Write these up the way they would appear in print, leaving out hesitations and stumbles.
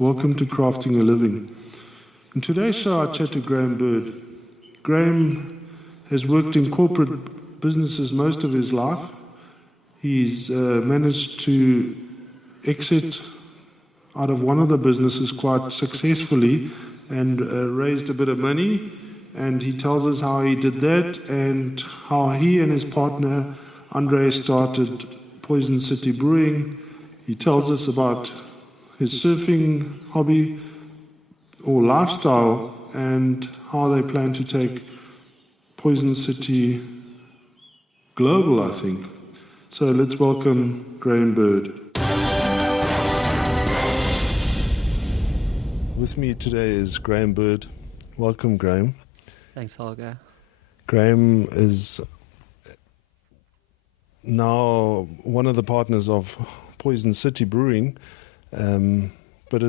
Welcome to Crafting a Living. In today's show, I chat to Graeme Bird. Graeme has worked in corporate businesses most of his life. He's managed to exit out of one of the businesses quite successfully and raised a bit of money. And he tells us how he did that and how he and his partner, Andre, started Poison City Brewing. He tells us about his surfing hobby or lifestyle and how they plan to take Poison City global, I think. So let's welcome Graeme Bird. With me today is Graeme Bird. Welcome, Graeme. Thanks, Holger. Graeme is now one of the partners of Poison City Brewing, but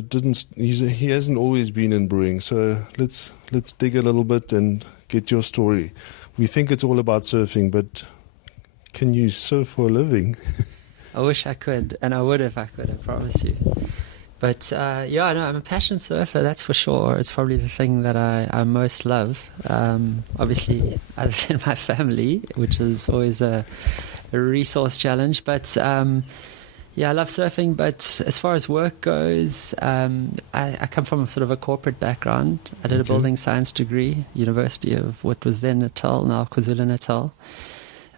he hasn't always been in brewing. So let's dig a little bit and get your story. We think it's all about surfing, but can you surf for a living? I wish I could, and I would if I could, I promise you. But I'm a passionate surfer, that's for sure. It's probably the thing that I most love. Obviously, other than my family, which is always a resource challenge. But I love surfing. But as far as work goes, I come from a sort of a corporate background. I did a building science degree, University of what was then Natal, now KwaZulu-Natal.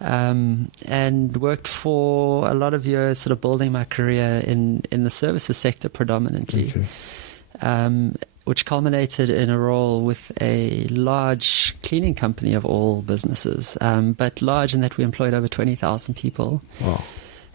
And worked for a lot of years sort of building my career in the services sector predominantly, which culminated in a role with a large cleaning company of all businesses, but large in that we employed over 20,000 people. Wow.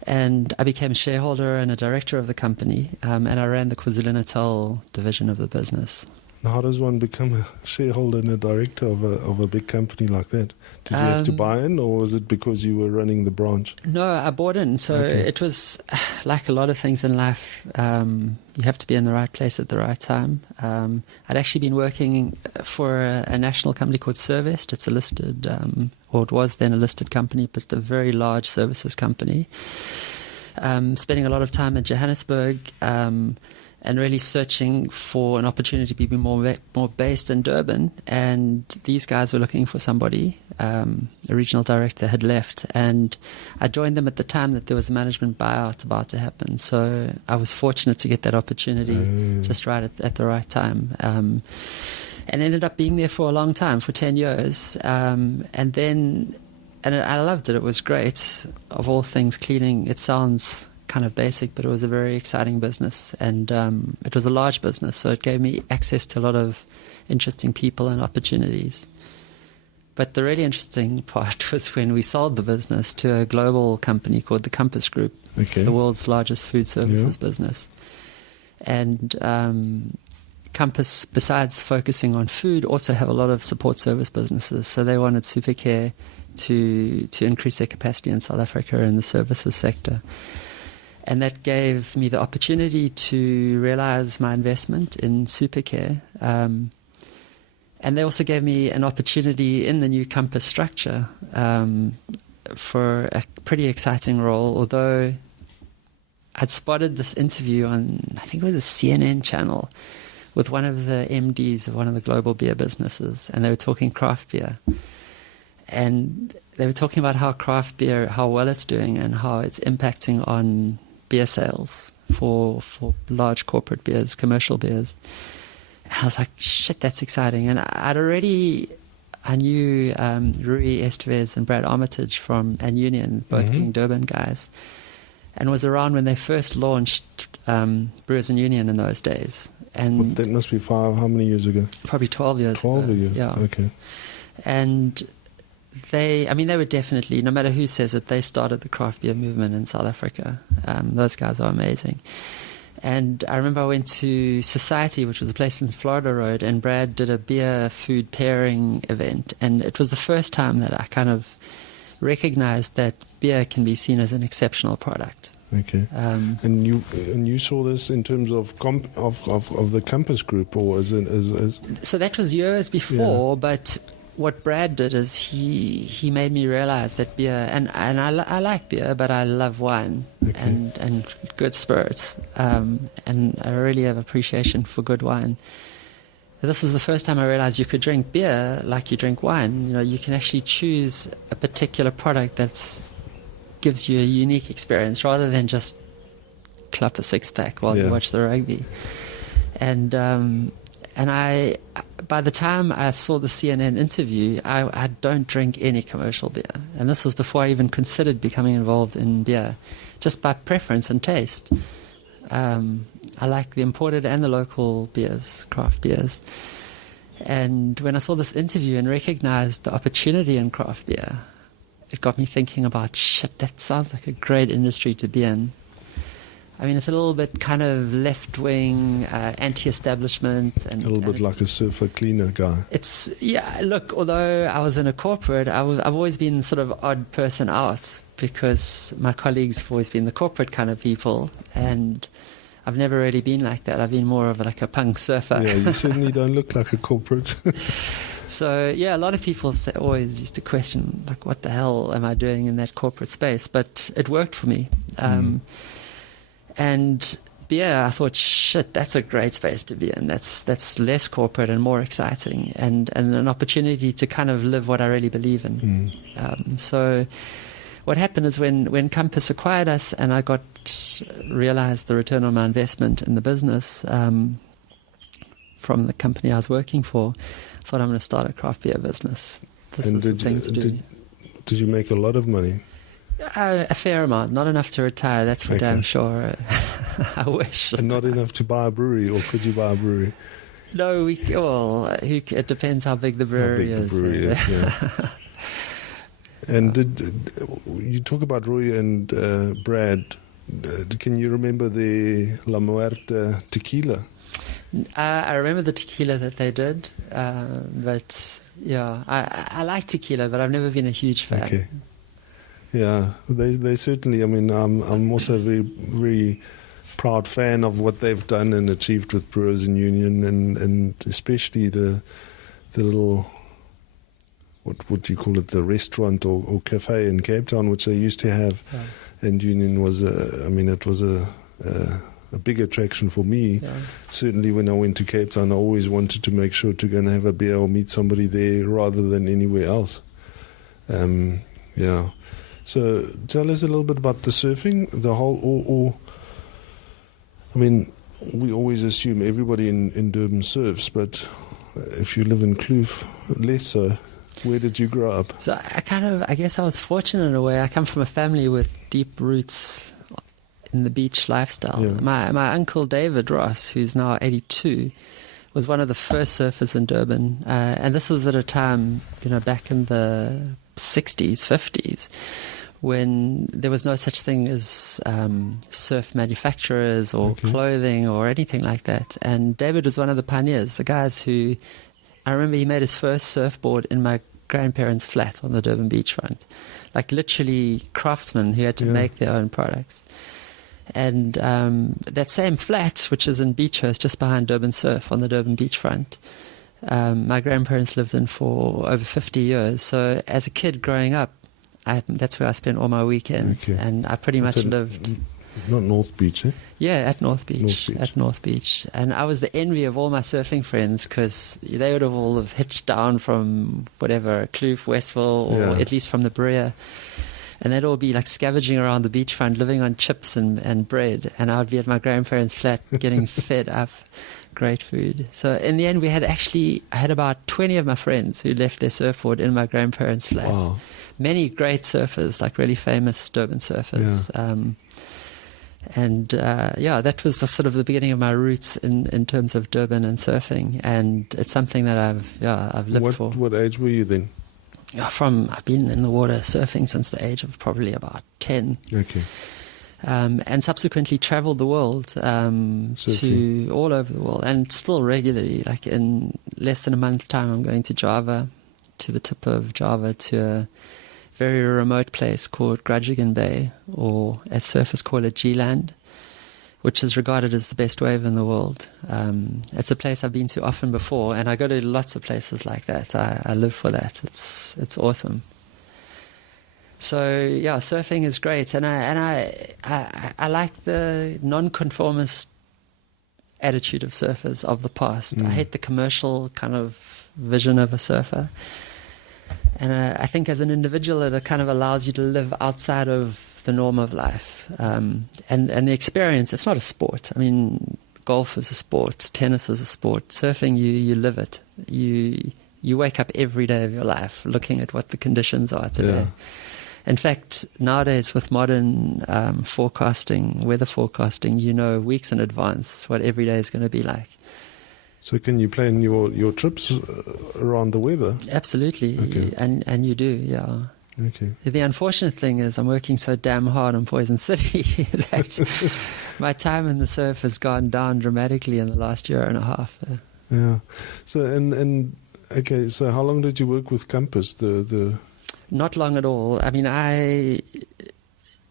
And I became a shareholder and a director of the company, and I ran the KwaZulu-Natal division of the business. How does one become a shareholder and a director of a big company like that? Did you have to buy in, or was it because you were running the branch? No, I bought in. So It was like a lot of things in life. You have to be in the right place at the right time. I'd actually been working for a national company called Servest. It's a listed, or it was then a listed company, but a very large services company. Spending a lot of time in Johannesburg. And really searching for an opportunity to be more based in Durban. And these guys were looking for somebody. A regional director had left. And I joined them at the time that there was a management buyout about to happen. So I was fortunate to get that opportunity just right at the right time. And ended up being there for a long time, for 10 years. And I loved it. It was great. Of all things, cleaning, it sounds kind of basic, but it was a very exciting business, and it was a large business, so it gave me access to a lot of interesting people and opportunities. But the really interesting part was when we sold the business to a global company called the Compass Group, the world's largest food services business. And Compass, besides focusing on food, also have a lot of support service businesses, so they wanted Supercare to increase their capacity in South Africa in the services sector. And that gave me the opportunity to realize my investment in Supercare. And they also gave me an opportunity in the new Compass structure for a pretty exciting role, although I'd spotted this interview on, I think it was a CNN channel, with one of the MDs of one of the global beer businesses, and they were talking craft beer. And they were talking about how craft beer, how well it's doing and how it's impacting on beer sales for large corporate beers, commercial beers. And I was like, shit, that's exciting. And I knew Rui Estevez and Brad Armitage from An Union, both being Durban guys, and was around when they first launched Brewers and Union in those days. And that must be how many years ago? Probably 12 years 12 ago. years, yeah. Okay. And they were definitely, no matter who says it, they started the craft beer movement in South Africa. Those guys are amazing. And I remember I went to Society, which was a place in Florida Road, and Brad did a beer food pairing event. And it was the first time that I kind of recognized that beer can be seen as an exceptional product. Okay. And you saw this in terms of the Compass Group, or as so that was years before, but what Brad did is he made me realize that beer, and I like beer, but I love wine. and good spirits, and I really have appreciation for good wine. This is the first time I realized you could drink beer like you drink wine. You can actually choose a particular product that gives you a unique experience rather than just clap a six-pack while you watch the rugby. And I, by the time I saw the CNN interview, I don't drink any commercial beer. And this was before I even considered becoming involved in beer, just by preference and taste. I like the imported and the local beers, craft beers. And when I saw this interview and recognized the opportunity in craft beer, it got me thinking about, shit, that sounds like a great industry to be in. I mean, it's a little bit kind of left-wing, anti-establishment. And a little bit like a surfer cleaner guy. Look, although I was in a corporate, I've always been sort of odd person out because my colleagues have always been the corporate kind of people, and I've never really been like that. I've been more of like a punk surfer. Yeah, you certainly don't look like a corporate. So, a lot of people always used to question, like, what the hell am I doing in that corporate space? But it worked for me. And beer, I thought, shit, that's a great space to be in. That's less corporate and more exciting, and an opportunity to kind of live what I really believe in. So what happened is when Compass acquired us and I realized the return on my investment in the business from the company I was working for, I thought, I'm going to start a craft beer business. This is the thing to do. Did you make a lot of money? A fair amount, not enough to retire, that's for damn sure. I wish. And not enough to buy a brewery, or could you buy a brewery? No, it depends how big the brewery is. The brewery is, yeah. And you talk about Roy and Brad. Can you remember the La Muerte tequila? I remember the tequila that they did, but I like tequila, but I've never been a huge fan. Okay. Yeah, they certainly. I mean, I'm also a very, very proud fan of what they've done and achieved with Brewers and Union, and especially the little, what do you call it, the restaurant or cafe in Cape Town, which they used to have. Yeah. And Union was, it was a big attraction for me. Yeah. Certainly when I went to Cape Town, I always wanted to make sure to go and have a beer or meet somebody there rather than anywhere else. So tell us a little bit about the surfing, the whole, we always assume everybody in Durban surfs, but if you live in Kloof, less so. Where did you grow up? So I guess I was fortunate in a way. I come from a family with deep roots in the beach lifestyle. Yeah. My uncle David Ross, who's now 82, was one of the first surfers in Durban. And this was at a time, back in the 60s, 50s, when there was no such thing as surf manufacturers or clothing or anything like that. And David was one of the pioneers, the guys who, I remember he made his first surfboard in my grandparents' flat on the Durban beachfront. Like literally craftsmen who had to make their own products. And that same flat, which is in Beachhurst, just behind Durban Surf on the Durban beachfront, my grandparents lived in for over 50 years. So as a kid growing up, that's where I spent all my weekends. Okay. And I pretty much lived... Not North Beach, eh? Yeah, at North Beach. At North Beach. And I was the envy of all my surfing friends because they would have all have hitched down from whatever, Kloof, Westville, or at least from the Brewer. And they'd all be like scavenging around the beachfront, living on chips and bread. And I would be at my grandparents' flat getting fed up great food. So in the end, I had about 20 of my friends who left their surfboard in my grandparents' flat. Wow. Many great surfers, like really famous Durban surfers. Yeah. That was sort of the beginning of my roots in terms of Durban and surfing. And it's something that I've lived for. What age were you then? I've been in the water surfing since the age of probably about 10. Okay. And subsequently traveled the world to all over the world, and still regularly. Like in less than a month's time, I'm going to Java, to the tip of Java, to a very remote place called Grudgigan Bay, or as surfers call it, G-Land, which is regarded as the best wave in the world. It's a place I've been to often before, and I go to lots of places like that. I live for that. It's awesome. So yeah, surfing is great, and I like the non-conformist attitude of surfers of the past. I hate the commercial kind of vision of a surfer, and I think as an individual, it kind of allows you to live outside of the norm of life, and the experience. It's not a sport. I mean, golf is a sport, tennis is a sport. Surfing, you live it. You wake up every day of your life looking at what the conditions are today. Yeah. In fact, nowadays with modern weather forecasting, you know weeks in advance what every day is going to be like. So can you plan your trips around the weather? Absolutely, Okay. and you do, yeah. Okay. The unfortunate thing is I'm working so damn hard on Poison City that my time in the surf has gone down dramatically in the last year and a half. Yeah. So and okay. So how long did you work with Compass? Not long at all. I mean, I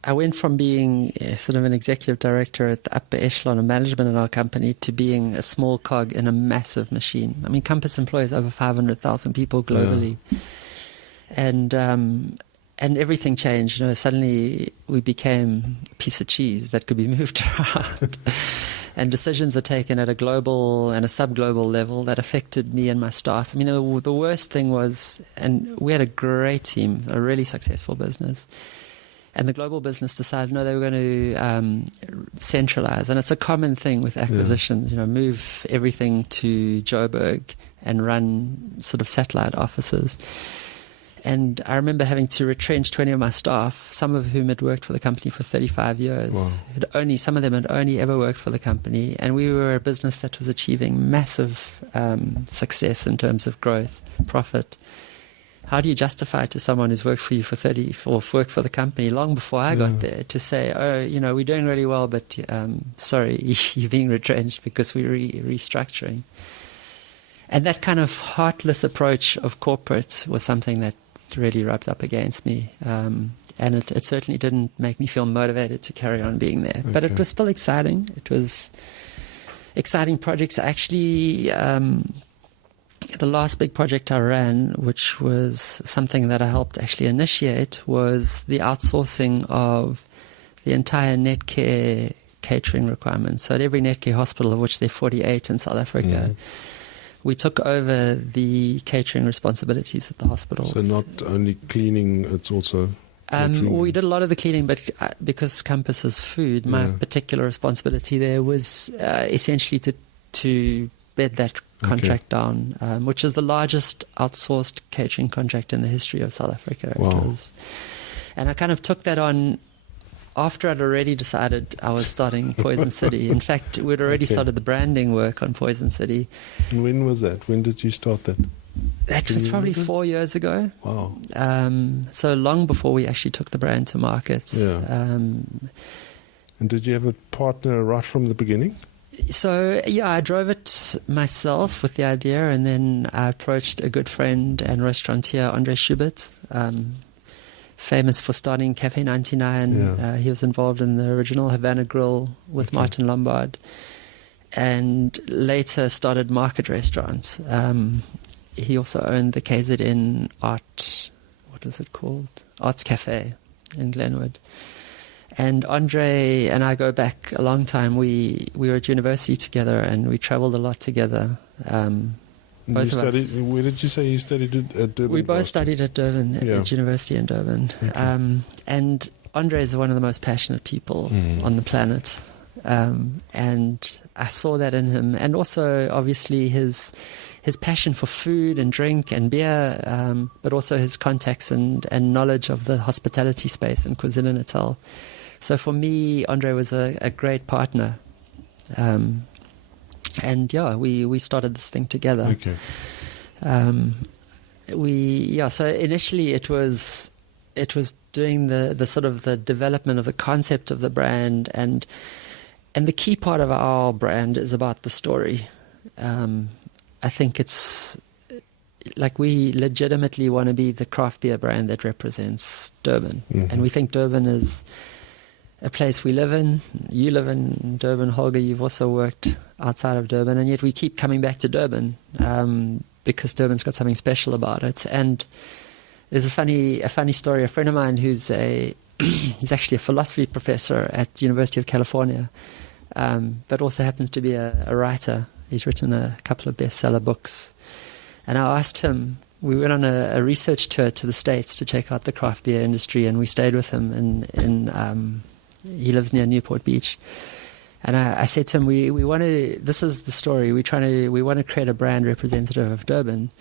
went from being sort of an executive director at the upper echelon of management in our company to being a small cog in a massive machine. I mean, Compass employs over 500,000 people globally. Yeah. And everything changed. You know, suddenly we became a piece of cheese that could be moved around. And decisions are taken at a global and a sub-global level that affected me and my staff. I mean, the worst thing was, and we had a great team, a really successful business, and the global business decided, no, they were going to centralize. And it's a common thing with acquisitions, you know, move everything to Joburg and run sort of satellite offices. And I remember having to retrench 20 of my staff, some of whom had worked for the company for 35 years. Wow. Some of them had only ever worked for the company. And we were a business that was achieving massive success in terms of growth, profit. How do you justify to someone who's worked for you for worked for the company long before I got there to say, oh, you know, we're doing really well, but sorry, you're being retrenched because we're restructuring. And that kind of heartless approach of corporate was something that really rubbed up against me. And it certainly didn't make me feel motivated to carry on being there. Okay. But it was still exciting. It was exciting projects. Actually, the last big project I ran, which was something that I helped actually initiate, was the outsourcing of the entire Netcare catering requirements. So at every Netcare hospital, of which there are 48 in South Africa, we took over the catering responsibilities at the hospitals. So not only cleaning, it's also catering. We did a lot of the cleaning, but because Compass is food, my particular responsibility there was essentially to bed that contract down, which is the largest outsourced catering contract in the history of South Africa. Wow. And I kind of took that on after I'd already decided I was starting Poison City. In fact, we'd already started the branding work on Poison City. And when was that? When did you start that? That was probably 4 years ago. Wow. So long before we actually took the brand to market. Yeah. And did you have a partner right from the beginning? So, yeah, I drove it myself with the idea, and then I approached a good friend and restaurateur, Andre Schubert, famous for starting Cafe 99. Yeah. He was involved in the original Havana Grill with Martin Lombard, and later started Market Restaurants. He also owned the KZN Arts Cafe in Glenwood. And Andre and I go back a long time. We were at university together, and we travelled a lot together. Both of us. Where did you say you studied at Durban? We both studied at Durban, at university in Durban. Okay. And Andre is one of the most passionate people on the planet. And I saw that in him. And also, obviously, his passion for food and drink and beer, but also his contacts and knowledge of the hospitality space in KwaZulu-Natal. So for me, Andre was a great partner. And we started this thing together. Okay. So initially it was doing the sort of the development of the concept of the brand, and the key part of our brand is about the story. I think it's like we legitimately want to be the craft beer brand that represents Durban, and we think Durban is a place we live in. You live in Durban, Holger. You've also worked outside of Durban, and yet we keep coming back to Durban because Durban's got something special about it. And There's a funny story. A friend of mine who's he's actually a philosophy professor at the University of California, but also happens to be a writer. He's written a couple of bestseller books. And I asked him, we went on a research tour to the States to check out the craft beer industry, and we stayed with him he lives near Newport Beach. And I said to him, we want to, this is the story, we want to create a brand representative of Durban.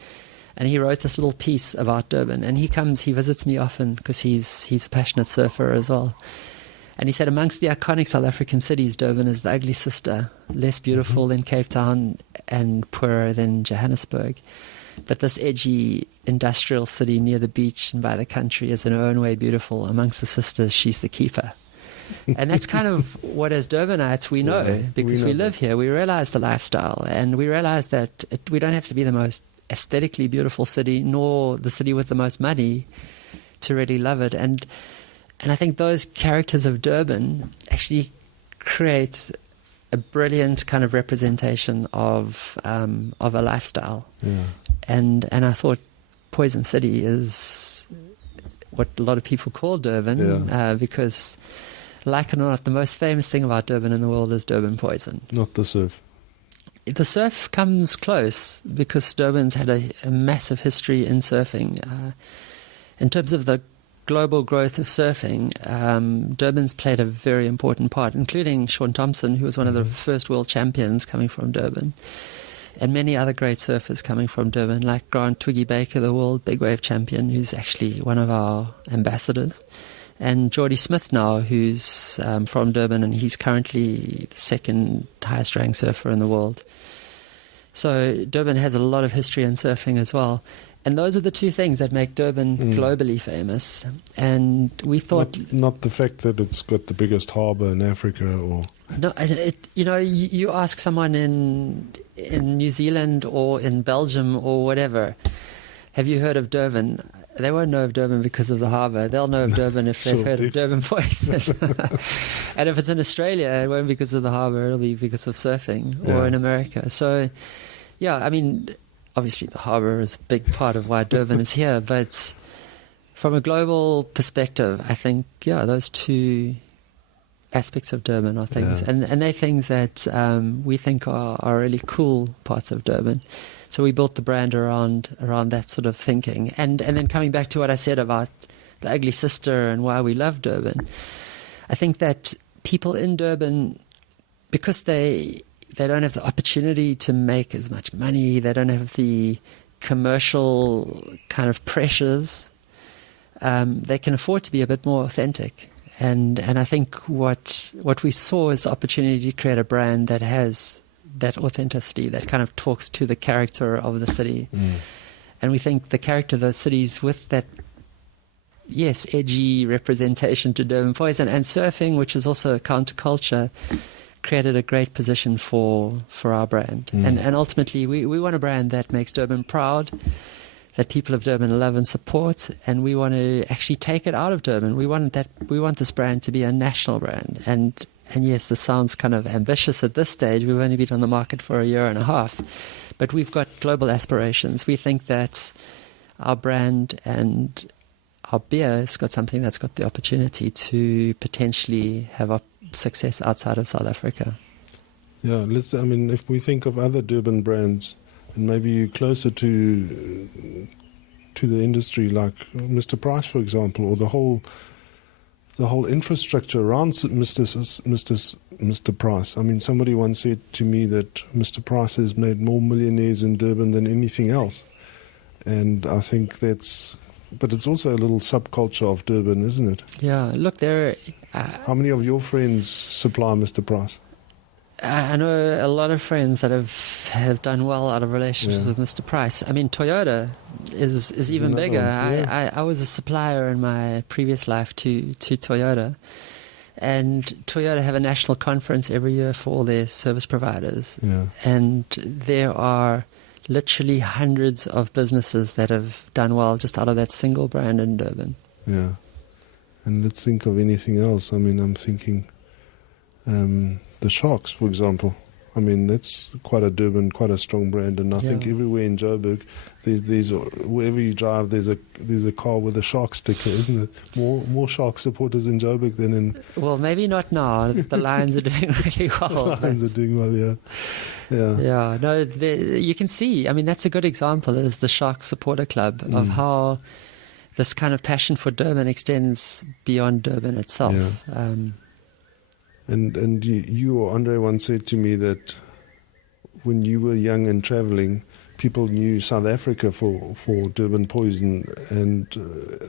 And he wrote this little piece about Durban. And he visits me often because he's a passionate surfer as well. And he said, amongst the iconic South African cities, Durban is the ugly sister, less beautiful than Cape Town and poorer than Johannesburg. But this edgy industrial city near the beach and by the country is in her own way beautiful. Amongst the sisters, she's the keeper. And that's kind of what, as Durbanites, we know, because we live here. We realize the lifestyle, and we realize that we don't have to be the most aesthetically beautiful city, nor the city with the most money, to really love it. And I think those characters of Durban actually create a brilliant kind of representation of a lifestyle. Yeah. And I thought Poison City is what a lot of people call Durban, because, like it or not, the most famous thing about Durban in the world is Durban Poison. Not the surf. The surf comes close because Durban's had a massive history in surfing. In terms of the global growth of surfing, Durban's played a very important part, including Shaun Thompson, who was one of the first world champions coming from Durban, and many other great surfers coming from Durban, like Grant Twiggy Baker, the world big wave champion, who's actually one of our ambassadors, and Geordie Smith now, who's from Durban, and he's currently the second highest ranked surfer in the world. So Durban has a lot of history in surfing as well. And those are the two things that make Durban globally famous. And we thought... Not the fact that it's got the biggest harbour in Africa, or... No, you ask someone in New Zealand or in Belgium or whatever, have you heard of Durban? They won't know of Durban because of the harbour. They'll know of Durban if they've heard of Durban Poison. And if it's in Australia, it won't be because of the harbour. It'll be because of surfing, or in America. So, yeah, I mean... Obviously, the harbour is a big part of why Durban is here, but from a global perspective, I think, those two aspects of Durban are things, and they're things that we think are really cool parts of Durban. So we built the brand around that sort of thinking, and then coming back to what I said about the ugly sister and why we love Durban, I think that people in Durban, because they don't have the opportunity to make as much money. They don't have the commercial kind of pressures. They can afford to be a bit more authentic. And I think what we saw is the opportunity to create a brand that has that authenticity, that kind of talks to the character of the city. And we think the character of those cities with that, edgy representation to Durban Poison and surfing, which is also a counterculture, created a great position for our brand. And ultimately, we want a brand that makes Durban proud, that people of Durban love and support, and we want to actually take it out of Durban. We want this brand to be a national brand. And yes, this sounds kind of ambitious at this stage. We've only been on the market for a year and a half, but we've got global aspirations. We think that our brand and our beer has got something that's got the opportunity to potentially have a success outside of South Africa. Yeah, if we think of other Durban brands, and maybe you're closer to the industry, like Mr. Price, for example, or the whole infrastructure around Mr. Price. I mean, somebody once said to me that Mr. Price has made more millionaires in Durban than anything else, and I think that's. But it's also a little subculture of Durban, isn't it? Yeah, look, there. How many of your friends supply Mr. Price? I know a lot of friends that have done well out of relationships with Mr. Price. I mean, Toyota is even bigger. I was a supplier in my previous life to Toyota. And Toyota have a national conference every year for all their service providers. Yeah. And there are literally hundreds of businesses that have done well just out of that single brand in Durban. Yeah. And let's think of anything else. I mean, I'm thinking the Sharks, for example. I mean, that's quite a Durban, quite a strong brand, and I think everywhere in Joburg, there's wherever you drive, there's a car with a shark sticker, isn't it? More shark supporters in Joburg than in. Well, maybe not now. The Lions are doing really well. The Lions are doing well, yeah. Yeah. No, you can see. I mean, that's a good example. Is the Shark Supporter Club of how this kind of passion for Durban extends beyond Durban itself. Yeah. And you or Andre once said to me that when you were young and traveling, people knew South Africa for Durban Poison, and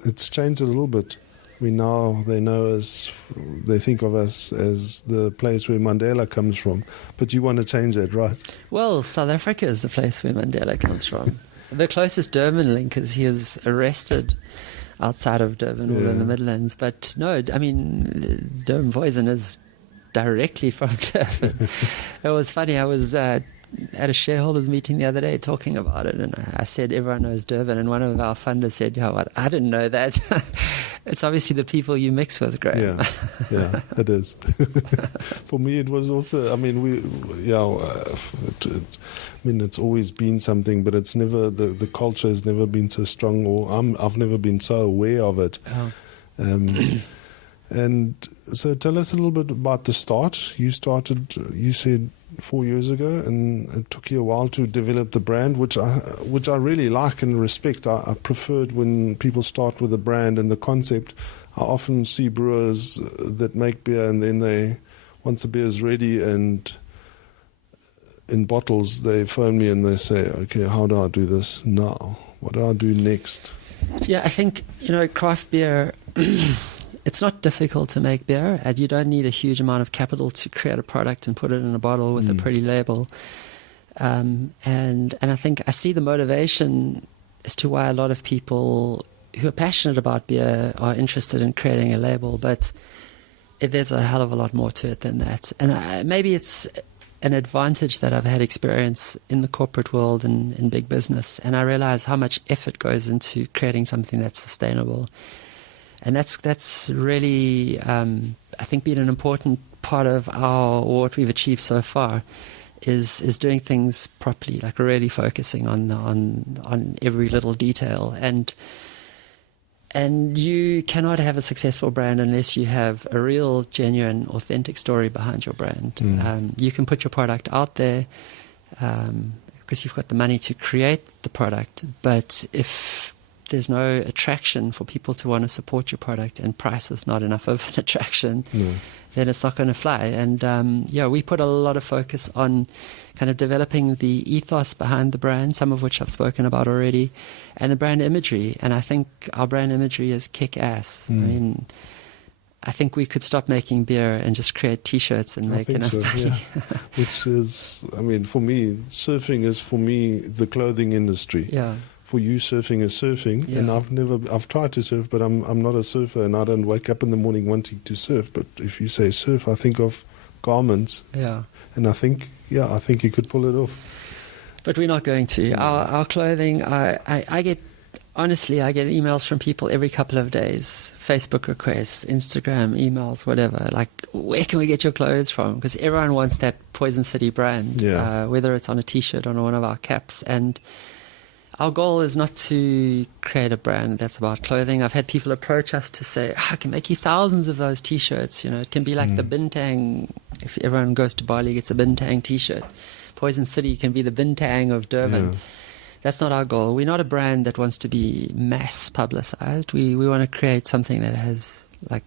it's changed a little bit. I mean, now they know us, they think of us as the place where Mandela comes from. But you want to change that, right? Well, South Africa is the place where Mandela comes from. The closest Durban link is he is arrested outside of Durban or in the Midlands. But no, I mean, Durban Poison is directly from Durban. It was funny. I was at a shareholders meeting the other day talking about it, and I said everyone knows Durban, and one of our funders said, "Yeah, what? I didn't know that." It's obviously the people you mix with, Graeme. Yeah, it is. For me, it was also. I mean, it's always been something, but it's never the culture has never been so strong, or I've never been so aware of it. Oh. And so, tell us a little bit about the start. You said 4 years ago, and it took you a while to develop the brand, which I really like and respect. I preferred when people start with a brand and the concept. I often see brewers that make beer, and then once the beer is ready and in bottles, they phone me and they say, "Okay, how do I do this now? What do I do next?" Yeah, I think craft beer. It's not difficult to make beer, and you don't need a huge amount of capital to create a product and put it in a bottle with a pretty label. And I think I see the motivation as to why a lot of people who are passionate about beer are interested in creating a label, but there's a hell of a lot more to it than that. And maybe it's an advantage that I've had experience in the corporate world and in big business, and I realize how much effort goes into creating something that's sustainable. And that's really, I think, been an important part of what we've achieved so far, is doing things properly, like really focusing on every little detail. And you cannot have a successful brand unless you have a real, genuine, authentic story behind your brand. You can put your product out there because you've got the money to create the product, but if there's no attraction for people to want to support your product, and price is not enough of an attraction, then it's not going to fly. And we put a lot of focus on kind of developing the ethos behind the brand, some of which I've spoken about already, and the brand imagery. And I think our brand imagery is kick-ass. I mean, I think we could stop making beer and just create T-shirts and make enough money. Yeah. Which is, I mean, for me, surfing is the clothing industry. Yeah. For you, surfing is surfing, and I've tried to surf, but I'm not a surfer, and I don't wake up in the morning wanting to surf. But if you say surf, I think of garments, and I think you could pull it off. But we're not going to. Our clothing, I get emails from people every couple of days, Facebook requests, Instagram emails, whatever. Like, where can we get your clothes from? Because everyone wants that Poison City brand, whether it's on a T-shirt or on one of our caps. And our goal is not to create a brand that's about clothing. I've had people approach us to say, I can make you thousands of those T-shirts. It can be like the Bintang. If everyone goes to Bali, gets a Bintang T-shirt. Poison City can be the Bintang of Durban. That's not our goal. We're not a brand that wants to be mass publicized. We want to create something that has like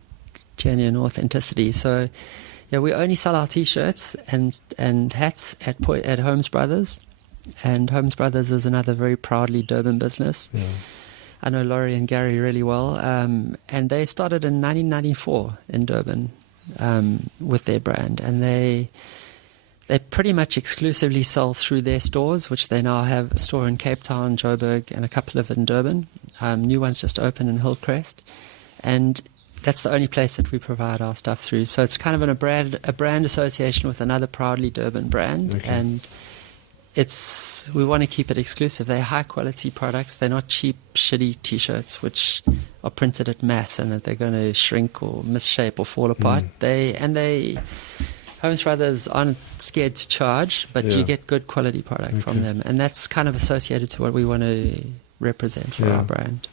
genuine authenticity. So we only sell our T-shirts and hats at Holmes Brothers. And Holmes Brothers is another very proudly Durban business. I know Laurie and Gary really well. And they started in 1994 in Durban with their brand. And they pretty much exclusively sell through their stores, which they now have a store in Cape Town, Joburg, and a couple of in Durban. New ones just opened in Hillcrest. And that's the only place that we provide our stuff through. So it's kind of a brand association with another proudly Durban brand. Okay. And we want to keep it exclusive. They're high quality products. They're not cheap, shitty T-shirts which are printed at mass and that they're going to shrink or misshape or fall apart. Holmes Holmes Brothers aren't scared to charge, but you get good quality product from them, and that's kind of associated to what we want to represent for our brand.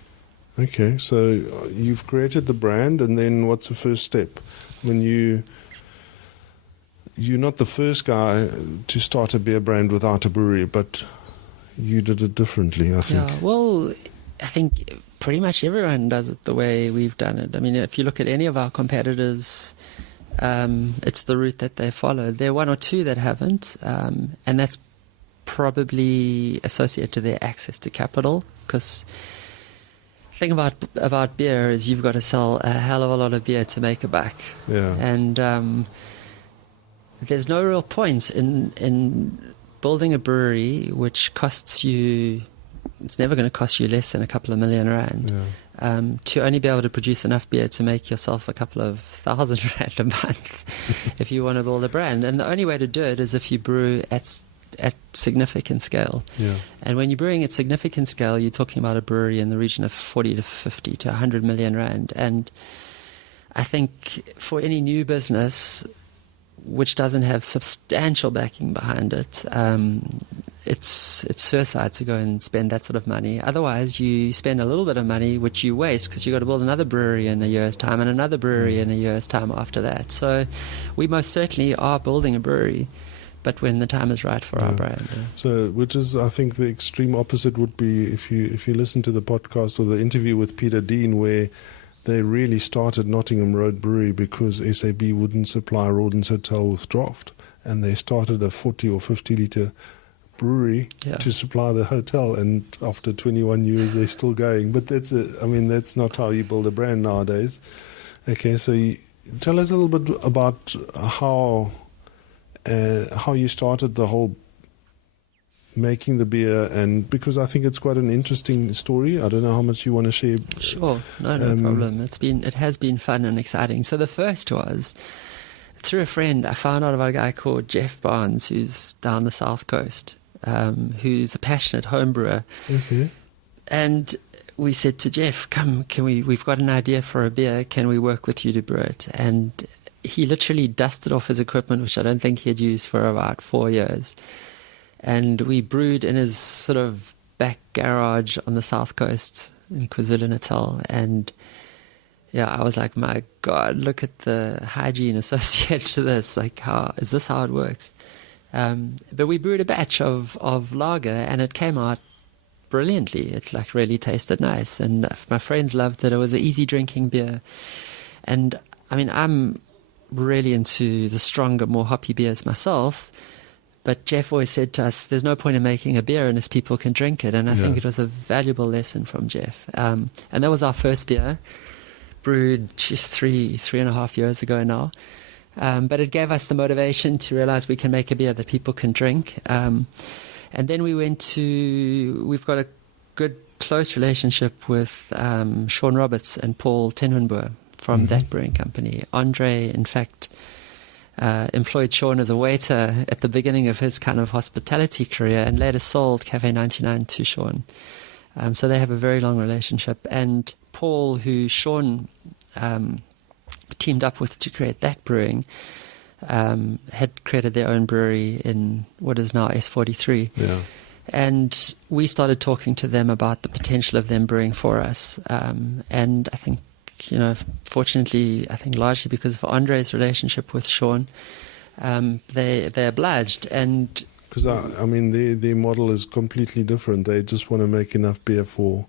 Okay, so you've created the brand, and then what's the first step? When you're not the first guy to start a beer brand without a brewery, but you did it differently, I think. Yeah, well, I think pretty much everyone does it the way we've done it. I mean, if you look at any of our competitors, it's the route that they follow. There are one or two that haven't, and that's probably associated to their access to capital, because the thing about beer is you've got to sell a hell of a lot of beer to make a buck. Yeah. And there's no real point in building a brewery which costs you, it's never going to cost you less than a couple of million rand, to only be able to produce enough beer to make yourself a couple of $1,000 rand a month if you want to build a brand. And the only way to do it is if you brew at significant scale. Yeah. And when you're brewing at significant scale, you're talking about a brewery in the region of 40 to 50 to 100 million rand. And I think for any new business which doesn't have substantial backing behind it, it's suicide to go and spend that sort of money. Otherwise, you spend a little bit of money which you waste, because you've got to build another brewery in a year's time and another brewery in a year's time after that. So we most certainly are building a brewery, but when the time is right for our brand. So, which is, I think, the extreme opposite would be if you listen to the podcast or the interview with Peter Dean, where they really started Nottingham Road Brewery because SAB wouldn't supply Rawdon's Hotel with draft, and they started a 40 or 50 litre brewery to supply the hotel, and after 21 years they're still going. But that's not how you build a brand nowadays. Okay, so tell us a little bit about how you started the whole making the beer, and because I think it's quite an interesting story. I don't know how much you want to share. Sure, no problem. It has been fun and exciting. So the first was through a friend. I found out about a guy called Jeff Barnes, who's down the south coast, who's a passionate home brewer. Okay. And we said to Jeff, "Come, we've got an idea for a beer. Can we work with you to brew it?" And he literally dusted off his equipment, which I don't think he had used for about 4 years. And we brewed in his sort of back garage on the south coast in KwaZulu-Natal. And I was like, my God, look at the hygiene associated to this. Like, is this how it works? But we brewed a batch of lager, and it came out brilliantly. It really tasted nice. And my friends loved it. It was an easy drinking beer. And I mean, I'm really into the stronger, more hoppy beers myself. But Jeff always said to us, there's no point in making a beer unless people can drink it. And I think it was a valuable lesson from Jeff. And that was our first beer, brewed just three and a half years ago now. But it gave us the motivation to realize we can make a beer that people can drink. And then we've got a good, close relationship with Shaun Roberts and Paul Tenwenboer from That Brewing Company. Andre, in fact, employed Shaun as a waiter at the beginning of his kind of hospitality career, and later sold Cafe 99 to Shaun. So they have a very long relationship. And Paul, who Shaun teamed up with to create That Brewing, had created their own brewery in what is now S43. Yeah. And we started talking to them about the potential of them brewing for us. And I think, fortunately, I think largely because of Andre's relationship with Shaun, they obliged. And because I mean, their model is completely different. They just want to make enough beer for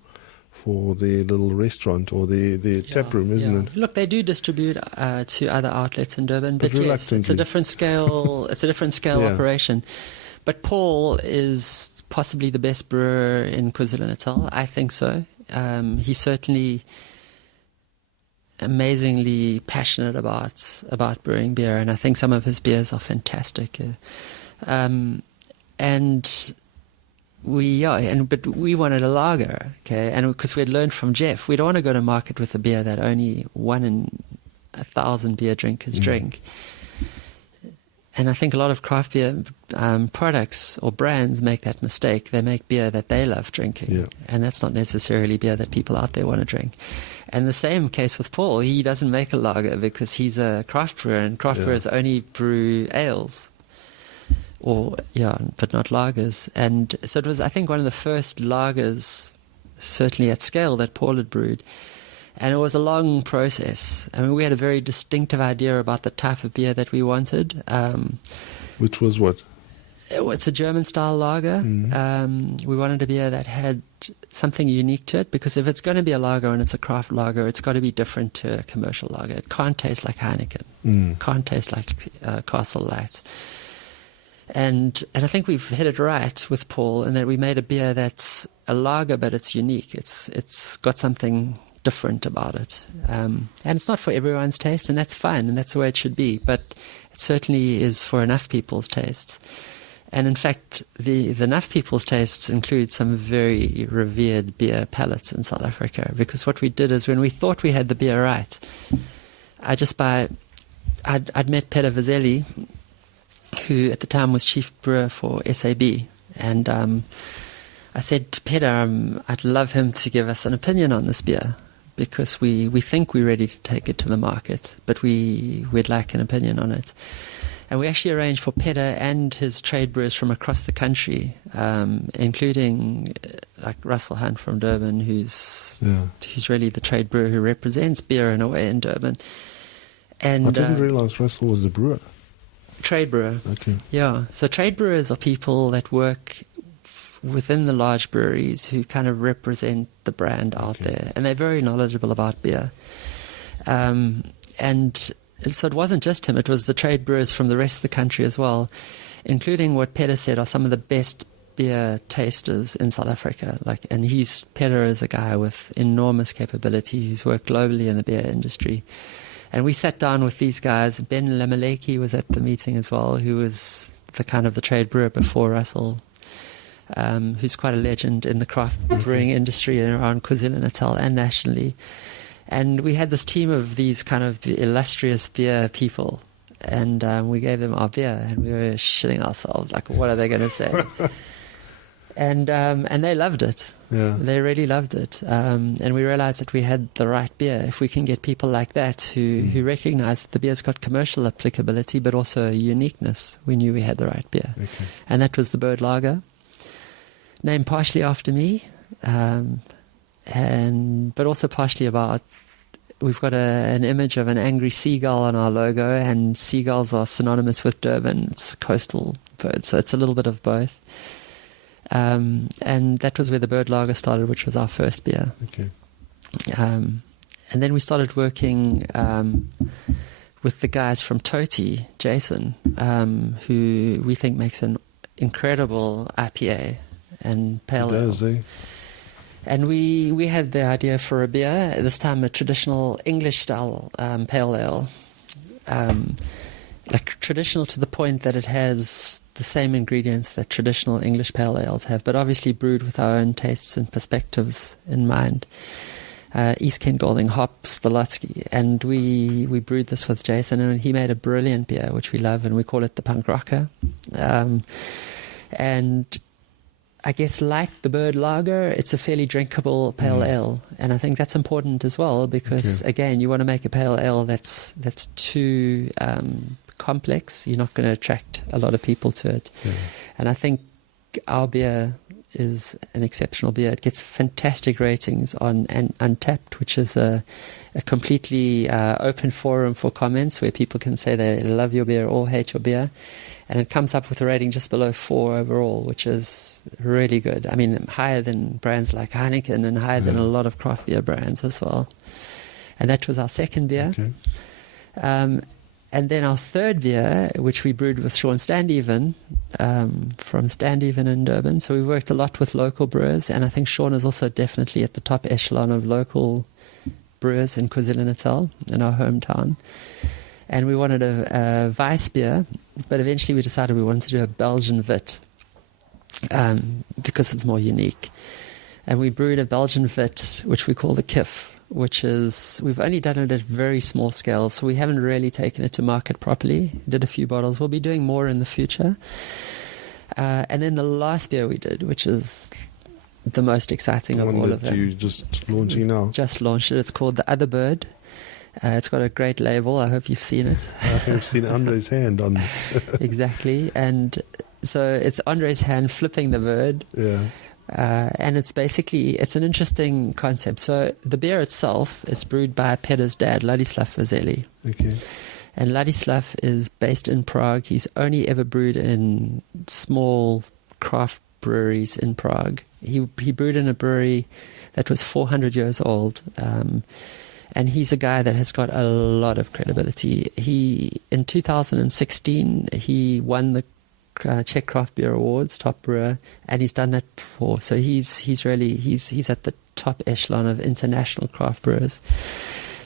their little restaurant or their tap room, isn't it? Look, they do distribute to other outlets in Durban, but yes, it's a different scale. It's a different scale operation. But Paul is possibly the best brewer in KwaZulu-Natal. I think so. He's certainly amazingly passionate about brewing beer, and I think some of his beers are fantastic. And but we wanted a lager, okay, and because we had learned from Jeff, we don't want to go to market with a beer that only 1 in 1,000 beer drinkers drink. And I think a lot of craft beer products or brands make that mistake. They make beer that they love drinking, and that's not necessarily beer that people out there want to drink. And the same case with Paul. He doesn't make a lager because he's a craft brewer, and craft brewers only brew ales. But not lagers. And so it was, I think, one of the first lagers, certainly at scale, that Paul had brewed. And it was a long process. I mean, we had a very distinctive idea about the type of beer that we wanted. Which was what? It's a German-style lager. Mm-hmm. We wanted a beer that had something unique to it, because if it's going to be a lager and it's a craft lager, it's got to be different to a commercial lager. It can't taste like Heineken. Can't taste like Castle Light. And I think we've hit it right with Paul in that we made a beer that's a lager, but it's unique. It's got something different about it. And it's not for everyone's taste, and that's fine, and that's the way it should be. But it certainly is for enough people's tastes. And in fact, the enough people's tastes include some very revered beer palates in South Africa. Because what we did is, when we thought we had the beer right, I'd met Peter Vesely, who at the time was chief brewer for SAB. And I said to Peter, I'd love him to give us an opinion on this beer, because we think we're ready to take it to the market, but we'd like an opinion on it. And we actually arranged for Peter and his trade brewers from across the country, including like Russell Hunt from Durban, who's really the trade brewer who represents beer in a way in Durban. And I didn't realize Russell was a brewer. Trade brewer. Okay. Yeah. So trade brewers are people that work within the large breweries who kind of represent the brand out there, and they're very knowledgeable about beer. And so it wasn't just him, it was the trade brewers from the rest of the country as well, including what Peter said are some of the best beer tasters in South Africa. Peter is a guy with enormous capability who's worked globally in the beer industry. And we sat down with these guys. Ben Lamaleki was at the meeting as well, who was the trade brewer before Russell, who's quite a legend in the craft brewing industry around KwaZulu-Natal and nationally. And we had this team of these kind of illustrious beer people, and we gave them our beer, and we were shitting ourselves, like, what are they going to say? And they loved it. Yeah. They really loved it. And we realized that we had the right beer. If we can get people like that who recognize that the beer's got commercial applicability, but also uniqueness, we knew we had the right beer. Okay. And that was the Bird Lager, named partially after me, but also partially about, we've got an image of an angry seagull on our logo, and seagulls are synonymous with Durban. It's a coastal bird, so it's a little bit of both. And that was where the Bird Lager started, which was our first beer. Okay. And then we started working with the guys from Toti, Jason, who we think makes an incredible IPA and pale ale. Does, eh? And we had the idea for a beer, this time a traditional English-style pale ale. Traditional to the point that it has the same ingredients that traditional English pale ales have, but obviously brewed with our own tastes and perspectives in mind. East Kent Golding hops, the Lotsky. And we brewed this with Jason, and he made a brilliant beer, which we love, and we call it the Punk Rocker. And I guess like the Bird Lager, it's a fairly drinkable pale ale. And I think that's important as well, because, again, you want to make a pale ale that's too complex. You're not going to attract a lot of people to it. Yeah. And I think our beer is an exceptional beer. It gets fantastic ratings on Untapped, which is a completely open forum for comments where people can say they love your beer or hate your beer. And it comes up with a rating just below 4 overall, which is really good. I mean, higher than brands like Heineken and higher than a lot of craft beer brands as well. And that was our second beer. Okay. And then our third beer, which we brewed with Shaun Standeaven from Standeaven in Durban. So we worked a lot with local brewers, and I think Shaun is also definitely at the top echelon of local brewers in KwaZulu-Natal, in our hometown. And we wanted a Weiss beer, but eventually we decided we wanted to do a Belgian Wit because it's more unique. And we brewed a Belgian Wit, which we call the Kiff, which is, we've only done it at very small scale, so we haven't really taken it to market properly. We did a few bottles. We'll be doing more in the future. And then the last beer we did, which is the most exciting of all of them. You just launching now? Just launched it. It's called the Other Bird. It's got a great label. I hope you've seen it. I have seen Andre's hand on it. Exactly. And so it's Andre's hand flipping the bird. Yeah. And it's an interesting concept. So the beer itself is brewed by Peter's dad, Ladislav Vesely. Okay. And Ladislav is based in Prague. He's only ever brewed in small craft breweries in Prague. He brewed in a brewery that was 400 years old. And he's a guy that has got a lot of credibility. In 2016, he won the Czech Craft Beer Awards, top brewer, and he's done that before. So he's at the top echelon of international craft brewers.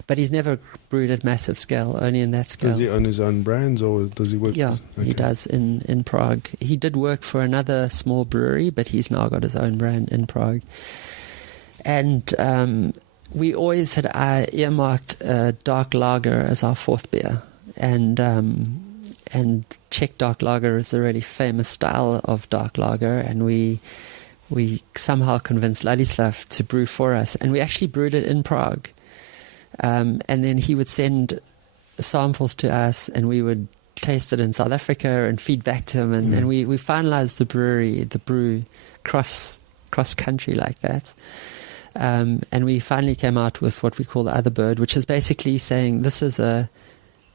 But he's never brewed at massive scale, only in that scale. Does he own his own brands, or does he work? Yeah, he does in Prague. He did work for another small brewery, but he's now got his own brand in Prague. And we always had earmarked Dark Lager as our fourth beer. And Czech Dark Lager is a really famous style of Dark Lager, and we somehow convinced Ladislav to brew for us. And we actually brewed it in Prague. And then he would send samples to us, and we would taste it in South Africa and feed back to him. And we finalized the brew cross country like that. And we finally came out with what we call the Other Bird, which is basically saying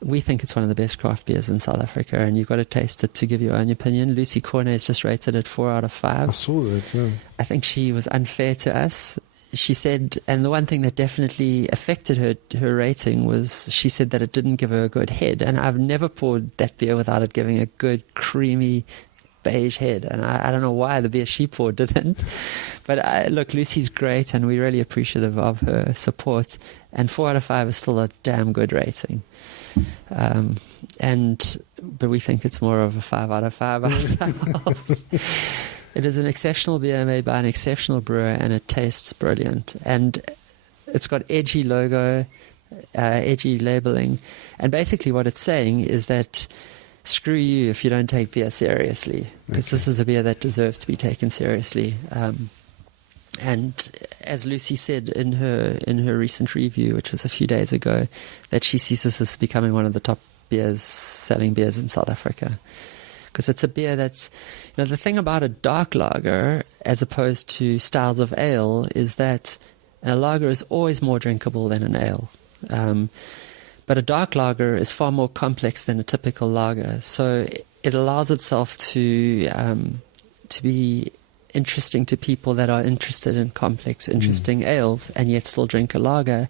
we think it's one of the best craft beers in South Africa, and you've got to taste it to give your own opinion. Lucy Cornet's just rated it 4 out of 5. I saw that, yeah. I think she was unfair to us. She said, and the one thing that definitely affected her rating was she said that it didn't give her a good head. And I've never poured that beer without it giving a good, creamy, beige head. And I don't know why the beer she poured didn't. But look, Lucy's great, and we're really appreciative of her support. And 4 out of 5 is still a damn good rating. But we think it's more of a 5 out of 5 ourselves. It is an exceptional beer made by an exceptional brewer, and it tastes brilliant. And it's got edgy logo, edgy labeling. And basically what it's saying is that screw you if you don't take beer seriously, because this is a beer that deserves to be taken seriously. And as Lucy said in her recent review, which was a few days ago, that she sees this as becoming one of the top selling beers in South Africa. Because it's a beer that's, the thing about a dark lager as opposed to styles of ale is that a lager is always more drinkable than an ale. But a dark lager is far more complex than a typical lager. So it allows itself to be interesting to people that are interested in complex, interesting ales, and yet still drink a lager.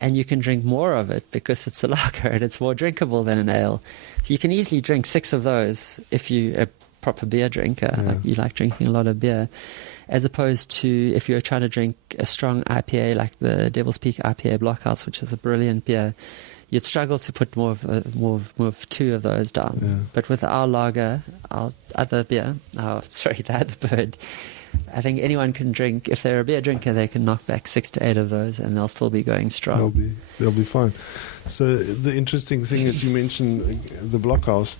And you can drink more of it because it's a lager and it's more drinkable than an ale. So you can easily drink 6 of those if you're a proper beer drinker, like you like drinking a lot of beer, as opposed to if you're trying to drink a strong IPA like the Devil's Peak IPA Blockhouse, which is a brilliant beer. You'd struggle to put more of 2 of those down. Yeah. But with our lager, our other beer, the Other Bird, I think anyone can drink. If they're a beer drinker, they can knock back 6 to 8 of those, and they'll still be going strong. They'll be fine. So the interesting thing is you mentioned the Blockhouse.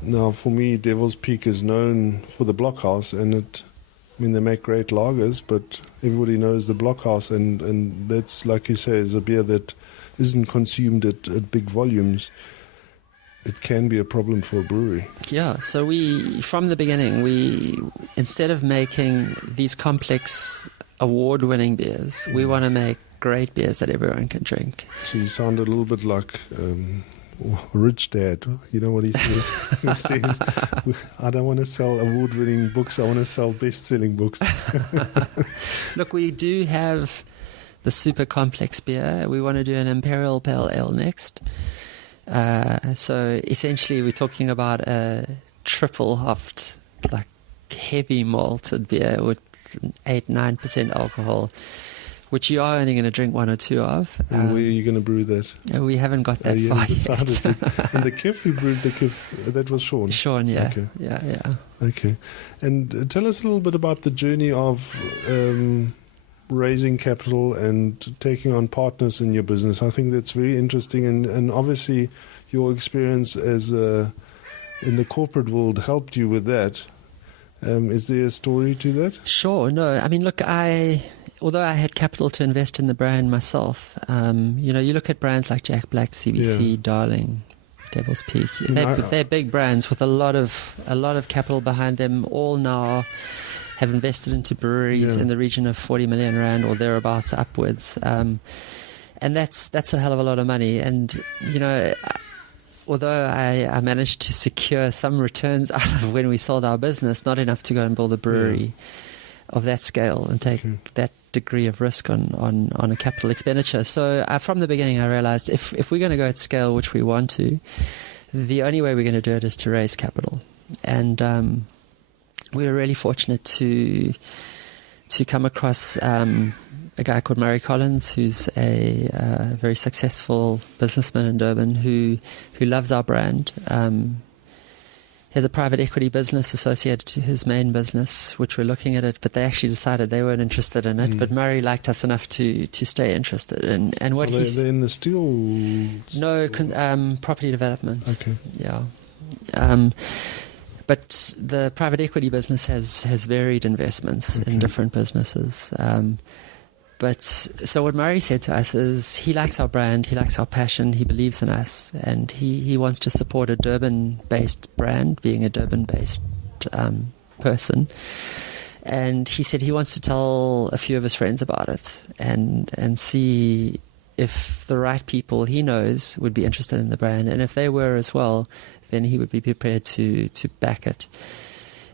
Now, for me, Devil's Peak is known for the Blockhouse, and they make great lagers, but everybody knows the Blockhouse, and that's, like you say, is a beer that isn't consumed at big volumes. It can be a problem for a brewery. Yeah, so from the beginning, instead of making these complex award-winning beers, we want to make great beers that everyone can drink. So you sounded a little bit like Rich Dad. You know what he says? He says, I don't want to sell award-winning books, I want to sell best-selling books. Look, we do have the super complex beer. We want to do an Imperial Pale Ale next. So essentially we're talking about a triple hopped, like heavy malted beer with 8-9% alcohol, which you are only going to drink 1 or 2 of. And where are you going to brew that? We haven't got that far yet. And the Kiff, you brewed the Kiff, that was Shaun? Shaun, yeah. Okay. Yeah. Okay. And tell us a little bit about the journey of raising capital and taking on partners in your business. I think that's very interesting, and obviously your experience as in the corporate world helped you with that, Is there a story to that? Sure. No, I mean, look, although I had capital to invest in the brand myself, you look at brands like Jack Black, CBC, Darling, Devil's Peak. They're big brands with a lot of capital behind them. All now have invested into breweries in the region of 40 million rand or thereabouts upwards, and that's a hell of a lot of money. And although I managed to secure some returns out of when we sold our business, not enough to go and build a brewery of that scale and take that degree of risk on a capital expenditure. So from the beginning I realized if we're going to go at scale, which we want to, the only way we're going to do it is to raise capital. And we were really fortunate to come across a guy called Murray Collins, who's a very successful businessman in Durban who loves our brand. He has a private equity business associated to his main business, which we're looking at it, but they actually decided they weren't interested in it. But Murray liked us enough to stay interested. And what they're in the steel? No, property development. Okay. Yeah. But the private equity business has varied investments in different businesses. But so what Murray said to us is he likes our brand, he likes our passion, he believes in us, and he wants to support a Durban-based brand, being a Durban-based person. And he said he wants to tell a few of his friends about it and see if the right people he knows would be interested in the brand. And if they were as well, then he would be prepared to back it.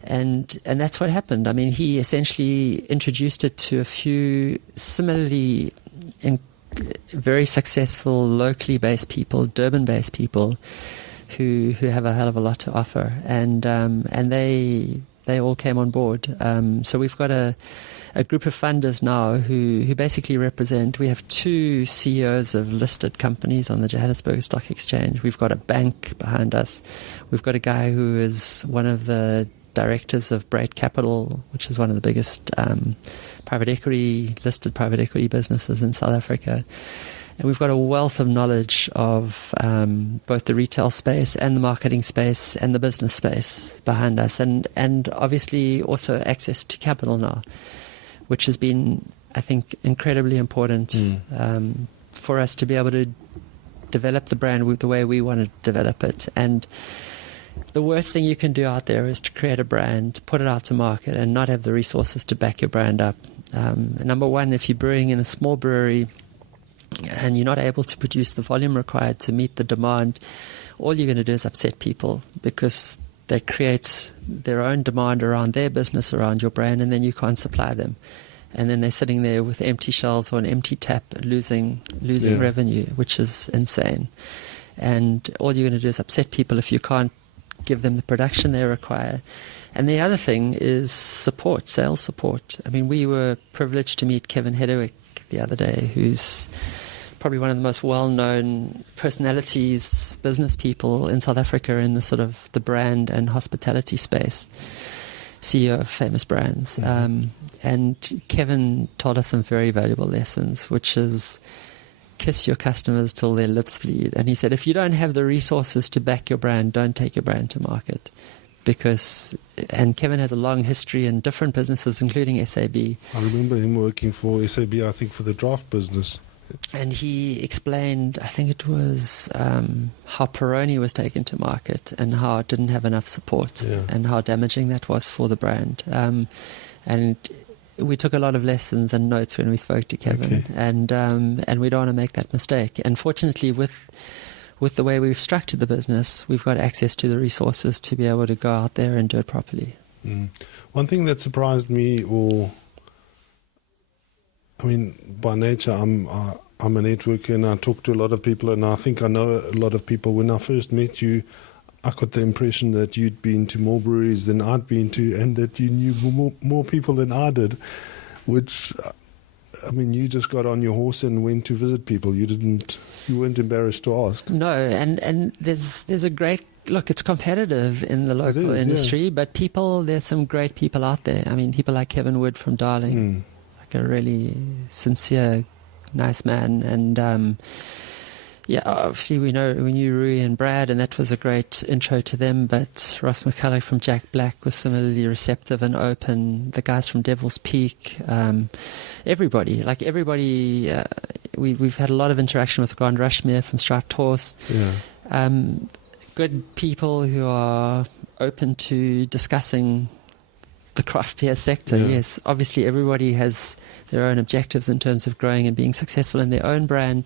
And that's what happened. I mean, he essentially introduced it to a few similarly very successful locally based people, Durban-based people, who have a hell of a lot to offer. And they all came on board. So we've got a group of funders now who basically represent. We have 2 CEOs of listed companies on the Johannesburg Stock Exchange. We've got a bank behind us. We've got a guy who is one of the directors of Braid Capital, which is one of the biggest listed private equity businesses in South Africa. And we've got a wealth of knowledge of both the retail space and the marketing space and the business space behind us, and obviously also access to capital now, which has been, I think, incredibly important for us to be able to develop the brand the way we want to develop it. And the worst thing you can do out there is to create a brand, put it out to market, and not have the resources to back your brand up. Number one, if you're brewing in a small brewery and you're not able to produce the volume required to meet the demand, all you're going to do is upset people because they create their own demand around their business, around your brand, and then you can't supply them. And then they're sitting there with empty shelves or an empty tap, losing revenue, which is insane. And all you're going to do is upset people if you can't give them the production they require. And the other thing is support, sales support. I mean, we were privileged to meet Kevin Hedderwick the other day, who's probably one of the most well-known personalities, business people in South Africa in the sort of the brand and hospitality space, CEO of famous brands. And Kevin taught us some very valuable lessons, which is kiss your customers till their lips bleed. And he said, if you don't have the resources to back your brand, don't take your brand to market. And Kevin has a long history in different businesses, including SAB. I remember him working for SAB, I think, for the draft business. And he explained, I think it was how Peroni was taken to market and how it didn't have enough support and how damaging that was for the brand. And we took a lot of lessons and notes when we spoke to Kevin, and we don't want to make that mistake. And fortunately, with the way we've structured the business, we've got access to the resources to be able to go out there and do it properly. One thing that surprised me, by nature, I'm a networker and I talk to a lot of people, and I think I know a lot of people. When I first met you, I got the impression that you'd been to more breweries than I'd been to, and that you knew more people than I did, which, you just got on your horse and went to visit people. You weren't embarrassed to ask. No, and there's a great, look, it's competitive in the local industry, but there's some great people out there. I mean, people like Kevin Wood from Darling, like a really sincere, nice man, and Yeah, obviously we knew Rui and Brad, and that was a great intro to them. But Ross McCulloch from Jack Black was similarly receptive and open. The guys from Devil's Peak, everybody. We've had a lot of interaction with Grand Rushmere from Striped Horse. Yeah. Good people who are open to discussing the craft beer sector. Yeah. Yes, obviously everybody has their own objectives in terms of growing and being successful in their own brand.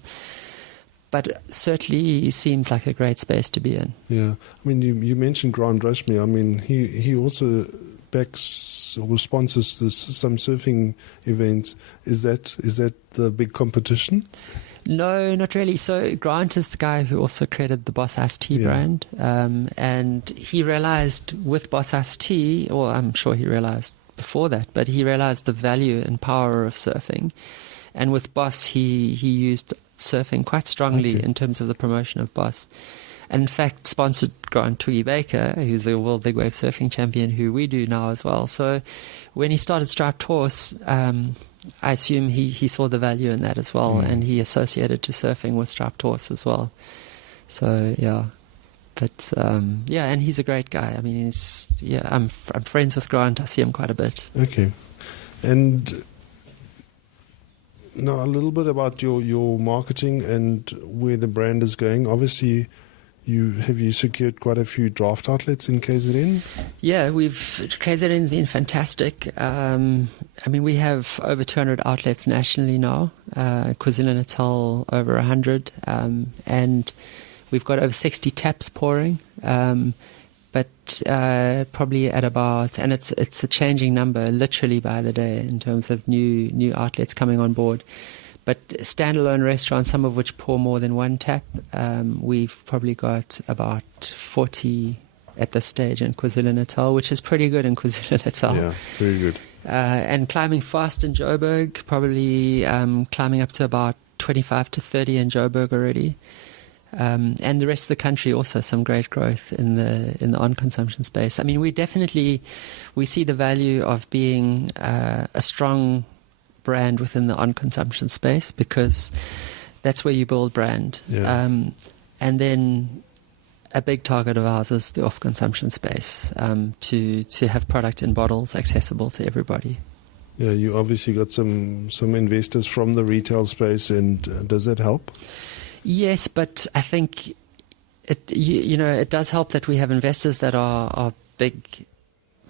But certainly seems like a great space to be in. Yeah, I mean, you mentioned Grand Rushmere. I mean, he also backs or sponsors some surfing events. Is that the big competition? No, not really. So Grant is the guy who also created the Boss Iced Tea brand, and he realized with Boss Iced Tea, or I'm sure he realized before that, but he realized the value and power of surfing, and with Boss he used surfing quite strongly in terms of the promotion of Boss. And in fact sponsored Grant Twiggy Baker, who's a world big wave surfing champion, who we do now as well. So when he started Striped Horse, I assume he saw the value in that as well, and he associated to surfing with Striped Horse as well. So yeah, but and he's a great guy. I mean, I'm friends with Grant. I see him quite a bit. Okay, and now a little bit about your marketing and where the brand is going. Obviously, you secured quite a few draft outlets in KZN? Yeah, KZN's been fantastic. I mean, we have over 200 outlets nationally now. KwaZulu-Natal over 100, and we've got over 60 taps pouring. But probably at about, and it's a changing number literally by the day in terms of new outlets coming on board. But standalone restaurants, some of which pour more than one tap, we've probably got about 40 at this stage in KwaZulu-Natal, which is pretty good in KwaZulu-Natal. Yeah, very good. And climbing fast in Joburg, probably climbing up to about 25 to 30 in Joburg already. And the rest of the country also some great growth in the on-consumption space. I mean, we see the value of being a strong brand within the on-consumption space, because that's where you build brand. Yeah. And then a big target of ours is the off-consumption space, to have product in bottles accessible to everybody. Yeah, you obviously got some investors from the retail space, and does that help? Yes, but I think it does help that we have investors that are big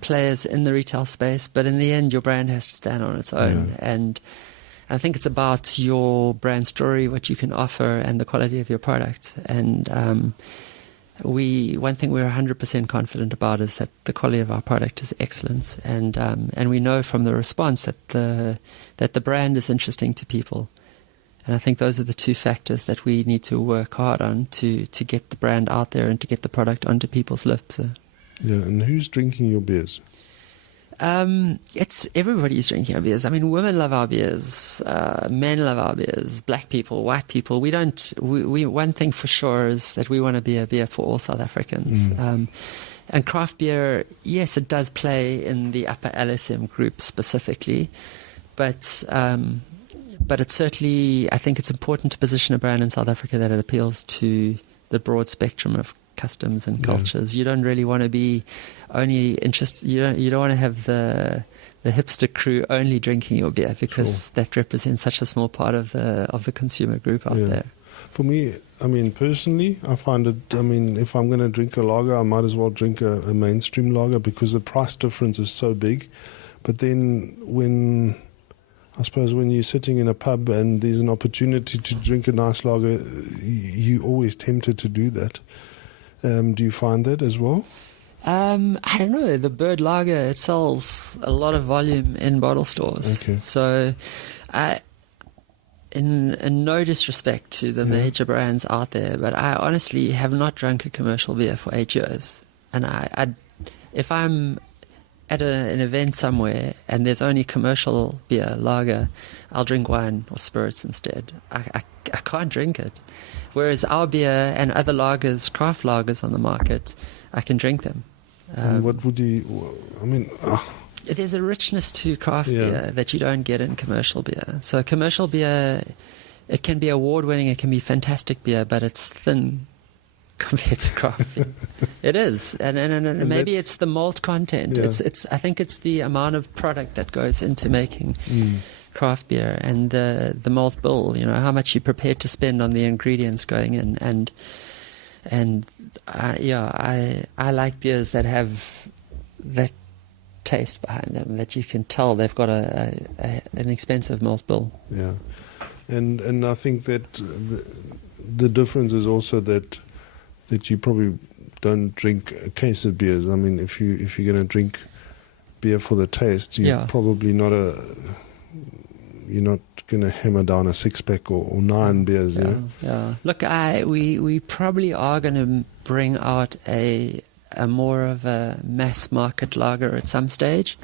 players in the retail space, but in the end your brand has to stand on its own. Yeah. And I think it's about your brand story, what you can offer, and the quality of your product. And one thing we're 100% confident about is that the quality of our product is excellent, and we know from the response that the brand is interesting to people. And I think those are the two factors that we need to work hard on to get the brand out there and to get the product onto people's lips. Yeah, and who's drinking your beers? It's everybody's drinking our beers. I mean, women love our beers, men love our beers, black people, white people. We one thing for sure is that we want to be a beer for all South Africans. And craft beer, yes, it does play in the upper LSM group specifically, but it's certainly, I think it's important to position a brand in South Africa that it appeals to the broad spectrum of customs and cultures. You don't really want to be only interested. You don't want to have the hipster crew only drinking your beer, because that represents such a small part of the consumer group out there. For me, I mean, personally, I find it, I mean, if I'm going to drink a lager, I might as well drink a mainstream lager, because the price difference is so big. But then when you're sitting in a pub and there's an opportunity to drink a nice lager, you're always tempted to do that. Do you find that as well? I don't know. The Bird Lager, it sells a lot of volume in bottle stores. Okay. So, in no disrespect to the major brands out there, but I honestly have not drunk a commercial beer for 8 years. And if I'm at an event somewhere and there's only commercial beer, lager, I'll drink wine or spirits instead. I can't drink it. Whereas our beer and other lagers, craft lagers on the market, I can drink them. And what would you, I mean... There's a richness to craft beer that you don't get in commercial beer. So commercial beer, it can be award-winning, it can be fantastic beer, but it's thin compared to craft beer. It is, and maybe it's the malt content. Yeah. I think it's the amount of product that goes into making craft beer, and the malt bill. How much you're prepared to spend on the ingredients going in, and I like beers that have that taste behind them, that you can tell they've got an expensive malt bill. Yeah, and I think that the difference is also that you probably don't drink a case of beers. I mean, if you're going to drink beer for the taste, you're probably not going to hammer down a 6-pack or 9 beers. Yeah. Look, we probably are going to bring out a more of a mass market lager at some stage.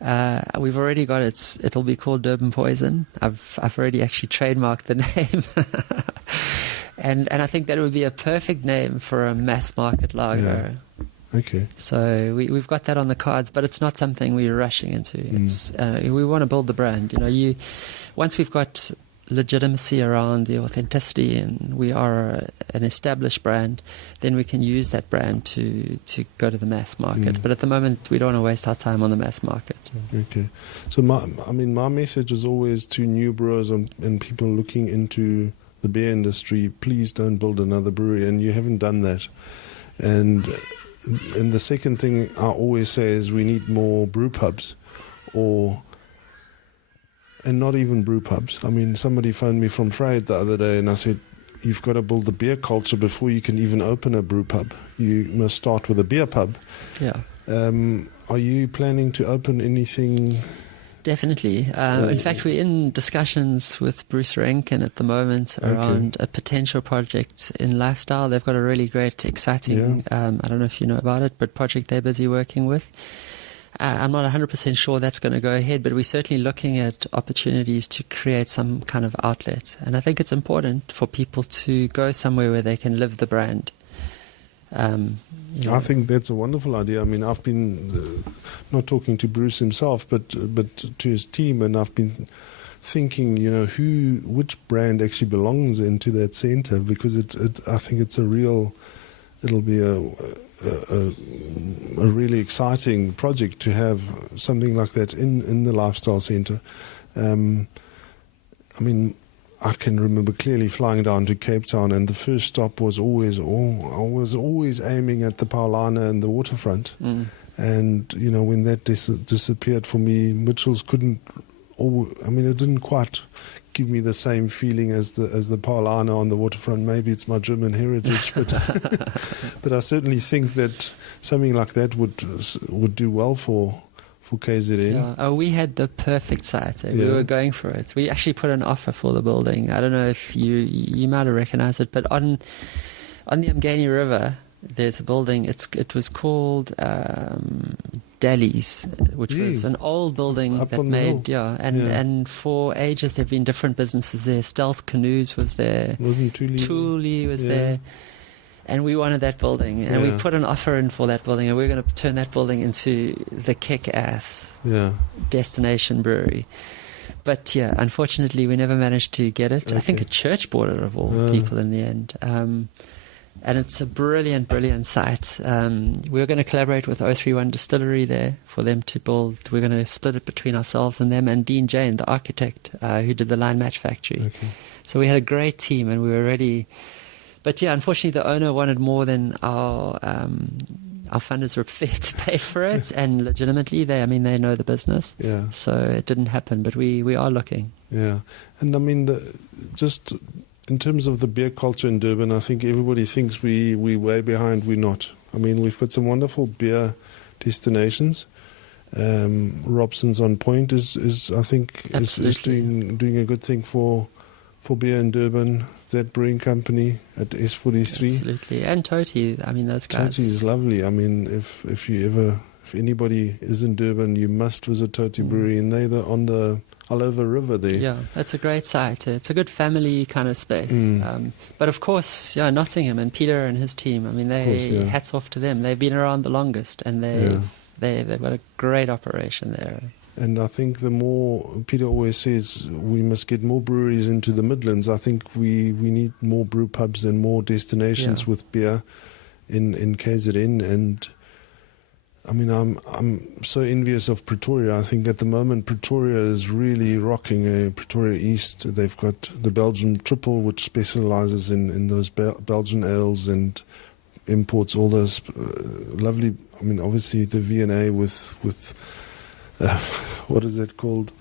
We've already got it. It'll be called Durban Poison. I've already actually trademarked the name. And I think that would be a perfect name for a mass market lager. Yeah. Okay. So we've got that on the cards, but it's not something we're rushing into. It's we want to build the brand. Once we've got legitimacy around the authenticity and we are an established brand, then we can use that brand to go to the mass market. But at the moment, we don't want to waste our time on the mass market. Okay. So my message is always to new brewers and people looking into the beer industry: please don't build another brewery, and you haven't done that. And the second thing I always say is we need more brew pubs, and not even brew pubs. I mean, somebody phoned me from Fried the other day and I said, you've got to build the beer culture before you can even open a brew pub. You must start with a beer pub. Yeah. Are you planning to open anything? Definitely. In fact, we're in discussions with Bruce Rankin at the moment around a potential project in lifestyle. They've got a really great, exciting, I don't know if you know about it, but project they're busy working with. I'm not 100% sure that's going to go ahead, but we're certainly looking at opportunities to create some kind of outlet. And I think it's important for people to go somewhere where they can live the brand. I think that's a wonderful idea. I mean, I've been not talking to Bruce himself, but to his team, and I've been thinking, which brand actually belongs into that centre, because I think it's it'll be a really exciting project to have something like that in the lifestyle centre. I mean, I can remember clearly flying down to Cape Town, and the first stop was always aiming at the Paulana and the waterfront. And when that disappeared for me, Mitchell's couldn't. It didn't quite give me the same feeling as the Paulana on the waterfront. Maybe it's my German heritage, but but I certainly think that something like that would do well for KZN. Yeah. Oh, we had the perfect site. We were going for it. We actually put an offer for the building. I don't know if you might have recognized it, but on the Umgeni River, there's a building. It was called Dali's, which was an old building Up that on the made hill. and for ages there've been different businesses there. Stealth Canoes was there. Wasn't Thule was there. And we wanted that building, and we put an offer in for that building, and we're going to turn that building into the kick-ass destination brewery. But unfortunately, we never managed to get it. I think a church bought it, of all people, in the end. And it's a brilliant, brilliant site. We're going to collaborate with 031 Distillery there for them to build. We're going to split it between ourselves and them, and Dean Jane, the architect, who did the Line Match Factory. Okay. So we had a great team, and we were ready. But unfortunately, the owner wanted more than our funders were prepared to pay for it, and legitimately, they know the business. Yeah. So it didn't happen, but we are looking. Yeah, and I mean, just in terms of the beer culture in Durban, I think everybody thinks we're way behind. We're not. I mean, we've got some wonderful beer destinations. Robson's on Point is I think is doing a good thing for beer in Durban. That Brewing Company at S43. Absolutely. And Toti, those guys. Toti is lovely. I mean, if anybody is in Durban, you must visit Toti Brewery, and they're on the Alova River there. Yeah, it's a great site. It's a good family kind of space. But of course, Nottingham and Peter and his team, hats off to them. They've been around the longest, and they've got a great operation there. And I think the more, Peter always says, we must get more breweries into the Midlands. I think we need more brew pubs and more destinations with beer in KZN. And I mean, I'm so envious of Pretoria. I think at the moment Pretoria is really rocking. Pretoria East, they've got the Belgian Triple, which specialises in those Belgian ales and imports all those lovely. I mean, obviously the V&A with what is it called?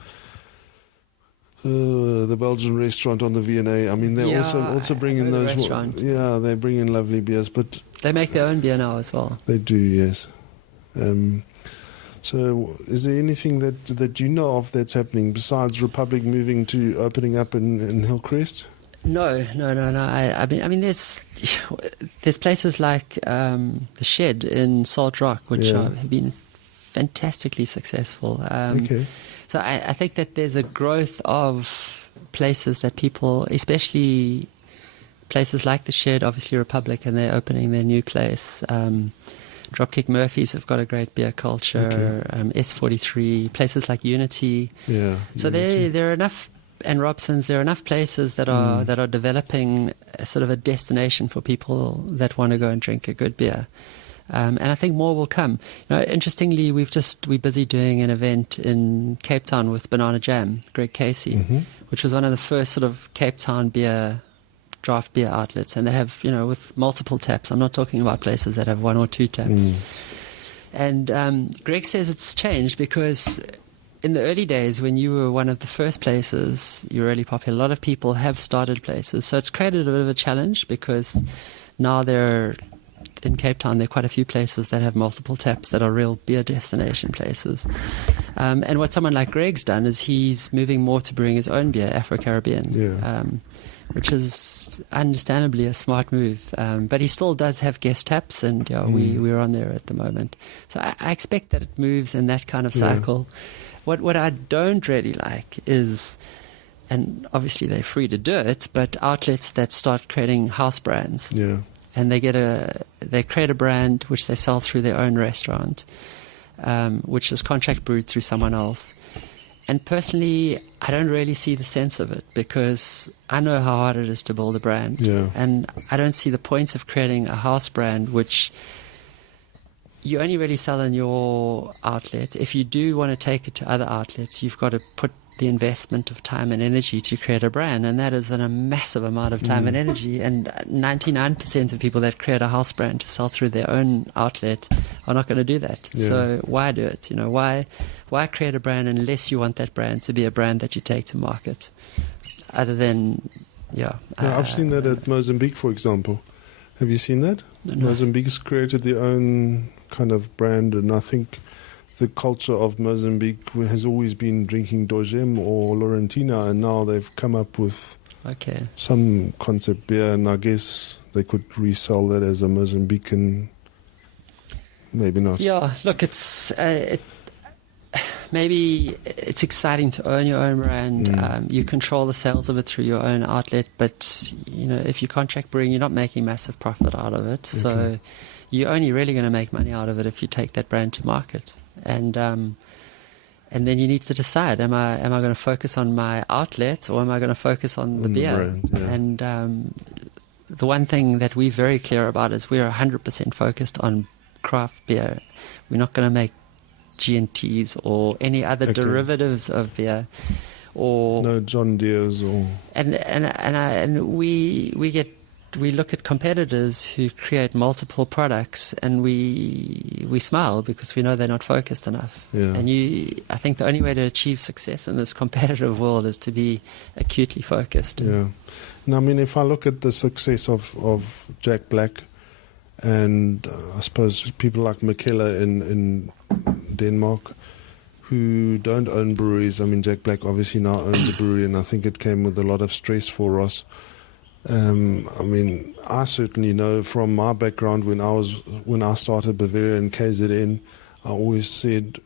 The Belgian restaurant on the V&A. I mean, they also bring in those. They bring in lovely beers, but they make their own beer now as well. They do, yes. So, is there anything that you know of that's happening besides Republic opening up in Hillcrest? No. I mean, there's places like the Shed in Salt Rock, which have been fantastically successful. So I think that there's a growth of places that people, especially places like the Shed, obviously Republic, and they're opening their new place. Dropkick Murphys have got a great beer culture. S43, places like Unity. Yeah. So there are enough, and Robson's. There are enough places that are developing a sort of a destination for people that want to go and drink a good beer. And I think more will come. Interestingly, we're busy doing an event in Cape Town with Banana Jam, Greg Casey, which was one of the first sort of Cape Town draft beer outlets, and they have, with multiple taps. I'm not talking about places that have one or two taps. And Greg says it's changed because in the early days, when you were one of the first places, you were really popular. A lot of people have started places, so it's created a bit of a challenge because now in Cape Town, there are quite a few places that have multiple taps that are real beer destination places. And what someone like Greg's done is he's moving more to brewing his own beer, Afro-Caribbean, which is understandably a smart move. But he still does have guest taps, and we're on there at the moment. So I expect that it moves in that kind of cycle. What I don't really like is, and obviously they're free to do it, but outlets that start creating house brands. Yeah. And they create a brand which they sell through their own restaurant, which is contract brewed through someone else. And personally, I don't really see the sense of it because I know how hard it is to build a brand. Yeah. And I don't see the point of creating a house brand which you only really sell in your outlet. If you do want to take it to other outlets, you've got to put the investment of time and energy to create a brand, and that is a massive amount of time and energy. And 99% of people that create a house brand to sell through their own outlet are not going to do that. So why do it? Why create a brand unless you want that brand to be a brand that you take to market? Other than, I've seen that at Mozambique, for example. Have you seen that? No. Mozambique's created their own kind of brand, and I think the culture of Mozambique has always been drinking Dogem or Laurentina, and now they've come up with some concept beer, and I guess they could resell that as a Mozambican. Maybe not. Yeah, look, maybe it's exciting to own your own brand. You control the sales of it through your own outlet, but if you contract brewing, you're not making massive profit out of it. Okay. So you're only really going to make money out of it if you take that brand to market. And then you need to decide: am I going to focus on my outlet, or am I going to focus on the beer? Brand, And the one thing that we're very clear about is we're 100% focused on craft beer. We're not going to make G&Ts or any other derivatives of beer, or no John Deere's or and we look at competitors who create multiple products, and we smile because we know they're not focused enough. And I think the only way to achieve success in this competitive world is to be acutely focused. And I mean, if I look at the success of Jack Black, and I suppose people like Mikela in Denmark, who don't own breweries. I mean, Jack Black obviously now owns a brewery, and I think it came with a lot of stress for us. I mean, I certainly know from my background when I started Bavaria in KZN, I always said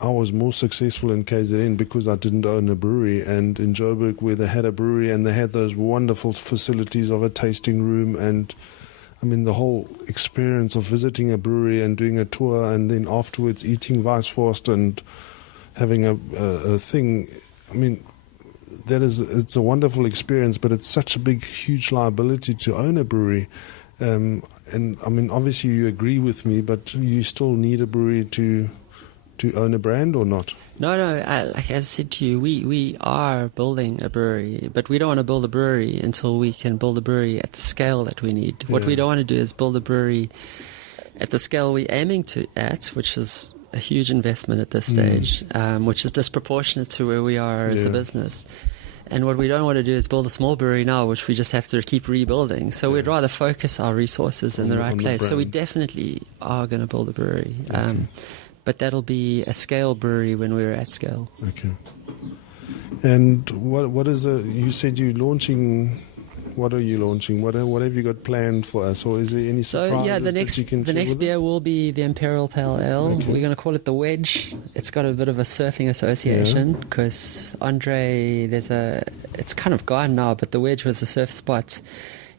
I was more successful in KZN because I didn't own a brewery, and in Joburg where they had a brewery and they had those wonderful facilities of a tasting room, and I mean the whole experience of visiting a brewery and doing a tour and then afterwards eating Weisswurst and having a thing. I mean, it's a wonderful experience, but it's such a big, huge liability to own a brewery. And I mean, obviously you agree with me, but you still need a brewery to own a brand or not? No. Like I said to you, we are building a brewery, but we don't want to build a brewery until we can build a brewery at the scale that we need. What we don't want to do is build a brewery at the scale we're aiming at, which is a huge investment at this stage, which is disproportionate to where we are as a business. And what we don't want to do is build a small brewery now, which we just have to keep rebuilding. So we'd rather focus our resources in the right place. So we definitely are going to build a brewery. But that'll be a scale brewery when we're at scale. Okay. And what is you said you're launching. What are you launching? What have you got planned for us? Or is there any surprises that you can the next beer will be the Imperial Pale Ale. Okay. We're going to call it the Wedge. It's got a bit of a surfing association because Andre, it's kind of gone now, but the Wedge was a surf spot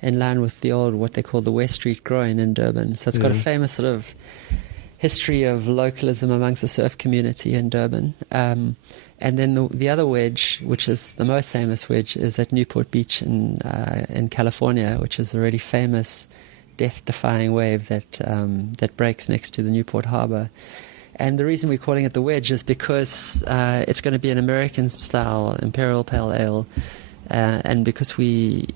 in line with the old, what they call the West Street Groin in Durban. So it's got a famous sort of history of localism amongst the surf community in Durban. And then the other wedge, which is the most famous wedge, is at Newport Beach in California, which is a really famous death-defying wave that breaks next to the Newport harbour. And the reason we're calling it the Wedge is because it's going to be an American-style Imperial Pale Ale, and because the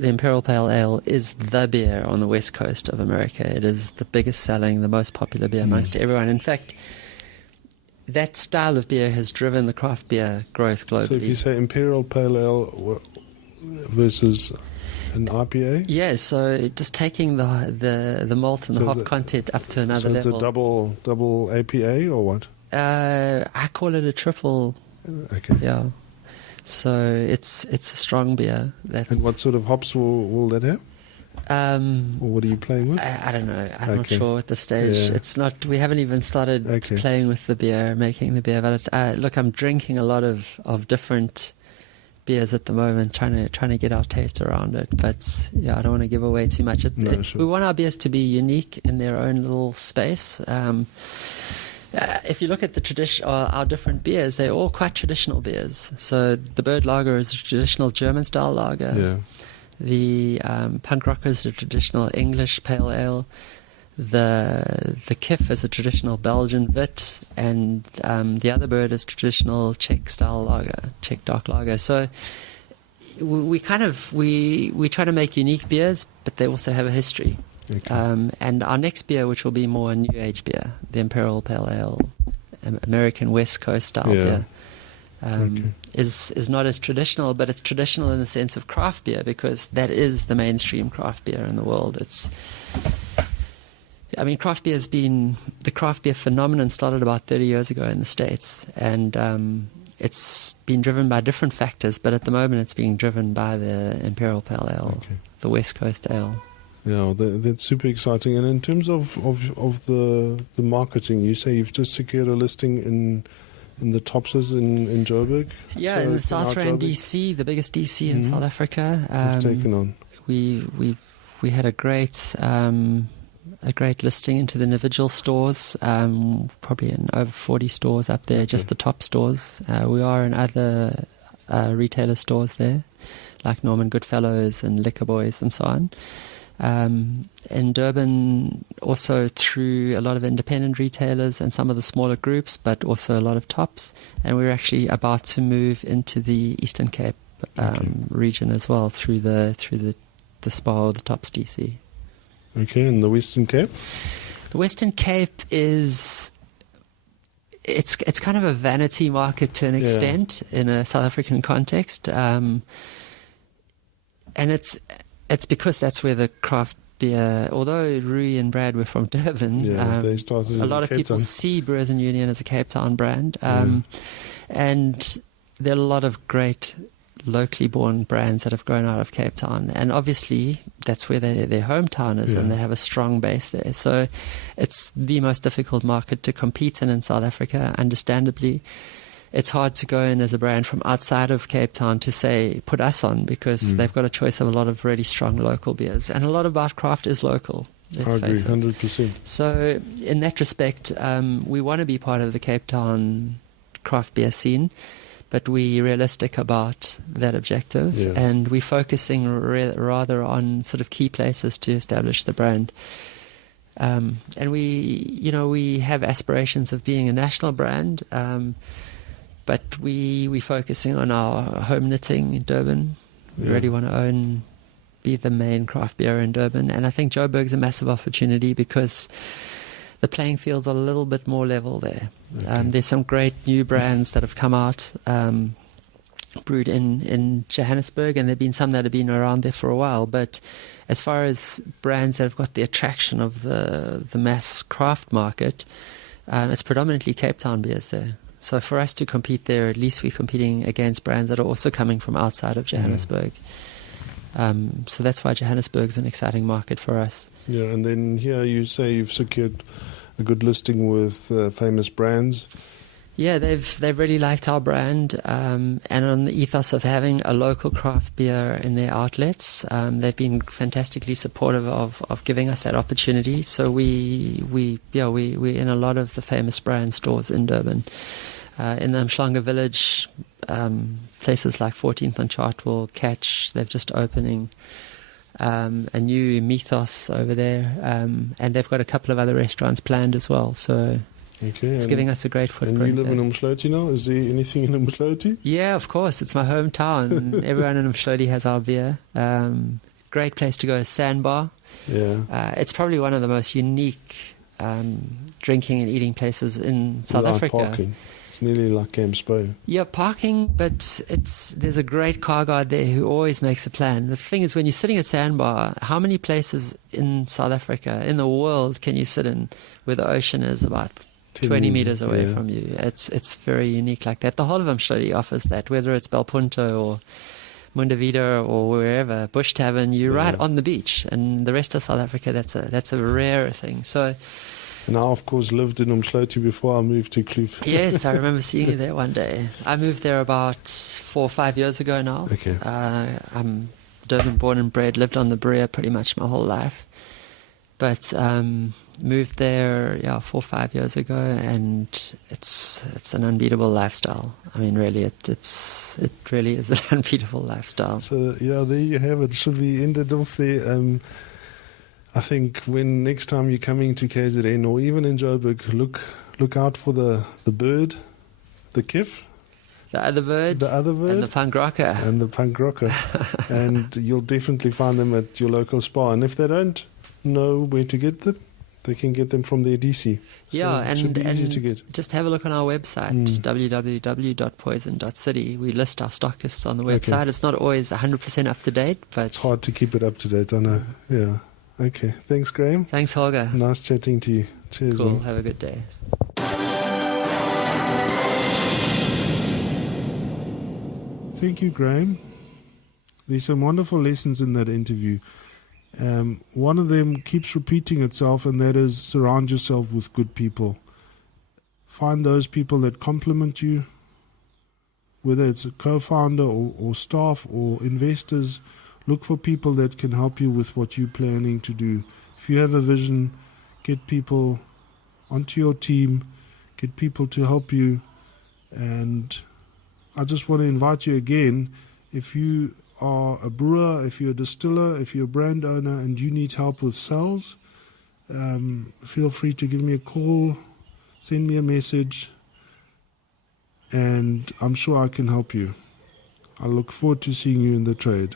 Imperial Pale Ale is the beer on the west coast of America. It is the biggest selling, the most popular beer amongst everyone. In fact, that style of beer has driven the craft beer growth globally. So if you say Imperial Pale Ale versus an IPA? Yeah, so just taking the malt and the hop content up to another level. So it's a double APA or what? I call it a triple. Okay. Yeah. So it's a strong beer. And what sort of hops will that have? Or what are you playing with? I don't know. I'm not sure at this stage. Yeah. It's not. We haven't even started playing with the beer, making the beer. But look, I'm drinking a lot of different beers at the moment, trying to get our taste around it. But yeah, I don't want to give away too much. Sure. We want our beers to be unique in their own little space. If you look at our different beers, they're all quite traditional beers. So the Bird Lager is a traditional German-style lager. Yeah. The Punk Rocker is a traditional English pale ale. The Kiff is a traditional Belgian Wit, and the other Bird is traditional Czech-style lager, Czech Dark Lager. So we try to make unique beers, but they also have a history. Okay. And our next beer, which will be more a new age beer, the Imperial Pale Ale, American West Coast style beer, is not as traditional, but it's traditional in the sense of craft beer because that is the mainstream craft beer in the world. Craft beer the craft beer phenomenon started about 30 years ago in the States, and it's been driven by different factors, but at the moment it's being driven by the Imperial Pale Ale, the West Coast Ale. Yeah, that's super exciting. And in terms of the marketing, you say you've just secured a listing in the Topses in Joburg? Yeah, in the South Rand DC, the biggest DC in South Africa. Taken on. We had a great listing into the individual stores, probably in over 40 stores up there, just the top stores. We are in other retailer stores there, like Norman Goodfellows and Liquor Boys and so on. In Durban, also through a lot of independent retailers and some of the smaller groups, but also a lot of tops. And we're actually about to move into the Eastern Cape region as well through the SPAR or the Tops DC. Okay, and the Western Cape? The Western Cape is it's kind of a vanity market to an extent in a South African context, and it's because that's where the craft beer, although Rui and Brad were from Durban, they started a lot of people see Brewers and Union as a Cape Town brand, and there are a lot of great locally born brands that have grown out of Cape Town, and obviously that's where their hometown is, and they have a strong base there. So it's the most difficult market to compete in South Africa, understandably. It's hard to go in as a brand from outside of Cape Town to say, put us on, because they've got a choice of a lot of really strong local beers. And a lot of our craft is local. I agree, 100%. So in that respect, we want to be part of the Cape Town craft beer scene, but we're realistic about that objective, and we're focusing rather on sort of key places to establish the brand. And we have aspirations of being a national brand, but we're focusing on our home knitting in Durban. We really want to be the main craft beer in Durban, and I think Joburg's a massive opportunity because the playing field's a little bit more level there. Okay. There's some great new brands that have come out, brewed in Johannesburg, and there have been some that have been around there for a while. But as far as brands that have got the attraction of the mass craft market, it's predominantly Cape Town beers there. So for us to compete there, at least we're competing against brands that are also coming from outside of Johannesburg. So that's why Johannesburg's an exciting market for us. Yeah, and then here you say you've secured a good listing with famous brands. Yeah, they've really liked our brand, and on the ethos of having a local craft beer in their outlets. They've been fantastically supportive of giving us that opportunity. So we're in a lot of the famous brand stores in Durban. In the Umhlanga village, places like 14th and Chartwell, Catch, they're just opening a new Mythos over there, and they've got a couple of other restaurants planned as well. So it's giving us a great footprint. And you live in Umhloti now? Is there anything in Umhloti? Yeah, of course. It's my hometown. Everyone in Umhloti has our beer. Great place to go is Sandbar. Yeah. It's probably one of the most unique drinking and eating places in South Africa. Parking. It's nearly like Camp Spo. Yeah, parking, but there's a great car guard there who always makes a plan. The thing is, when you're sitting at Sandbar, how many places in South Africa, in the world, can you sit in where the ocean is about 20 meters away from you? It's very unique like that. The whole of Umhloti offers that, whether it's Belpunto or Mundavida or wherever, Bush Tavern, you're right on the beach. And the rest of South Africa, that's a rare thing. So. And I, of course, lived in Umhloti before I moved to Kloof. Yes, I remember seeing you there one day. I moved there about 4 or 5 years ago now. Okay. I'm Durban born and bred, lived on the Brewer pretty much my whole life. But moved there 4 or 5 years ago, and it's an unbeatable lifestyle. I mean, really, it really is an unbeatable lifestyle. So, there you have it. Should we end it off there? I think when next time you're coming to KZN or even in Joburg, look out for the bird, the Kiff. The other bird. And the punk rocker. And you'll definitely find them at your local spa. And if they don't know where to get them, they can get them from their DC. So it should be easy to get. Just have a look on our website, www.poison.city. We list our stockists on the website. Okay. It's not always 100% up to date, but it's hard to keep it up to date, I know. Yeah. Okay. Thanks, Graeme. Thanks, Holger. Nice chatting to you. Cheers. Cool. Man. Have a good day. Thank you, Graeme. There's some wonderful lessons in that interview. One of them keeps repeating itself, and that is surround yourself with good people. Find those people that compliment you, whether it's a co-founder or staff or investors. Look for people that can help you with what you're planning to do. If you have a vision, get people onto your team, get people to help you. And I just want to invite you again, if you are a brewer, if you're a distiller, if you're a brand owner and you need help with sales, feel free to give me a call, send me a message, and I'm sure I can help you. I look forward to seeing you in the trade.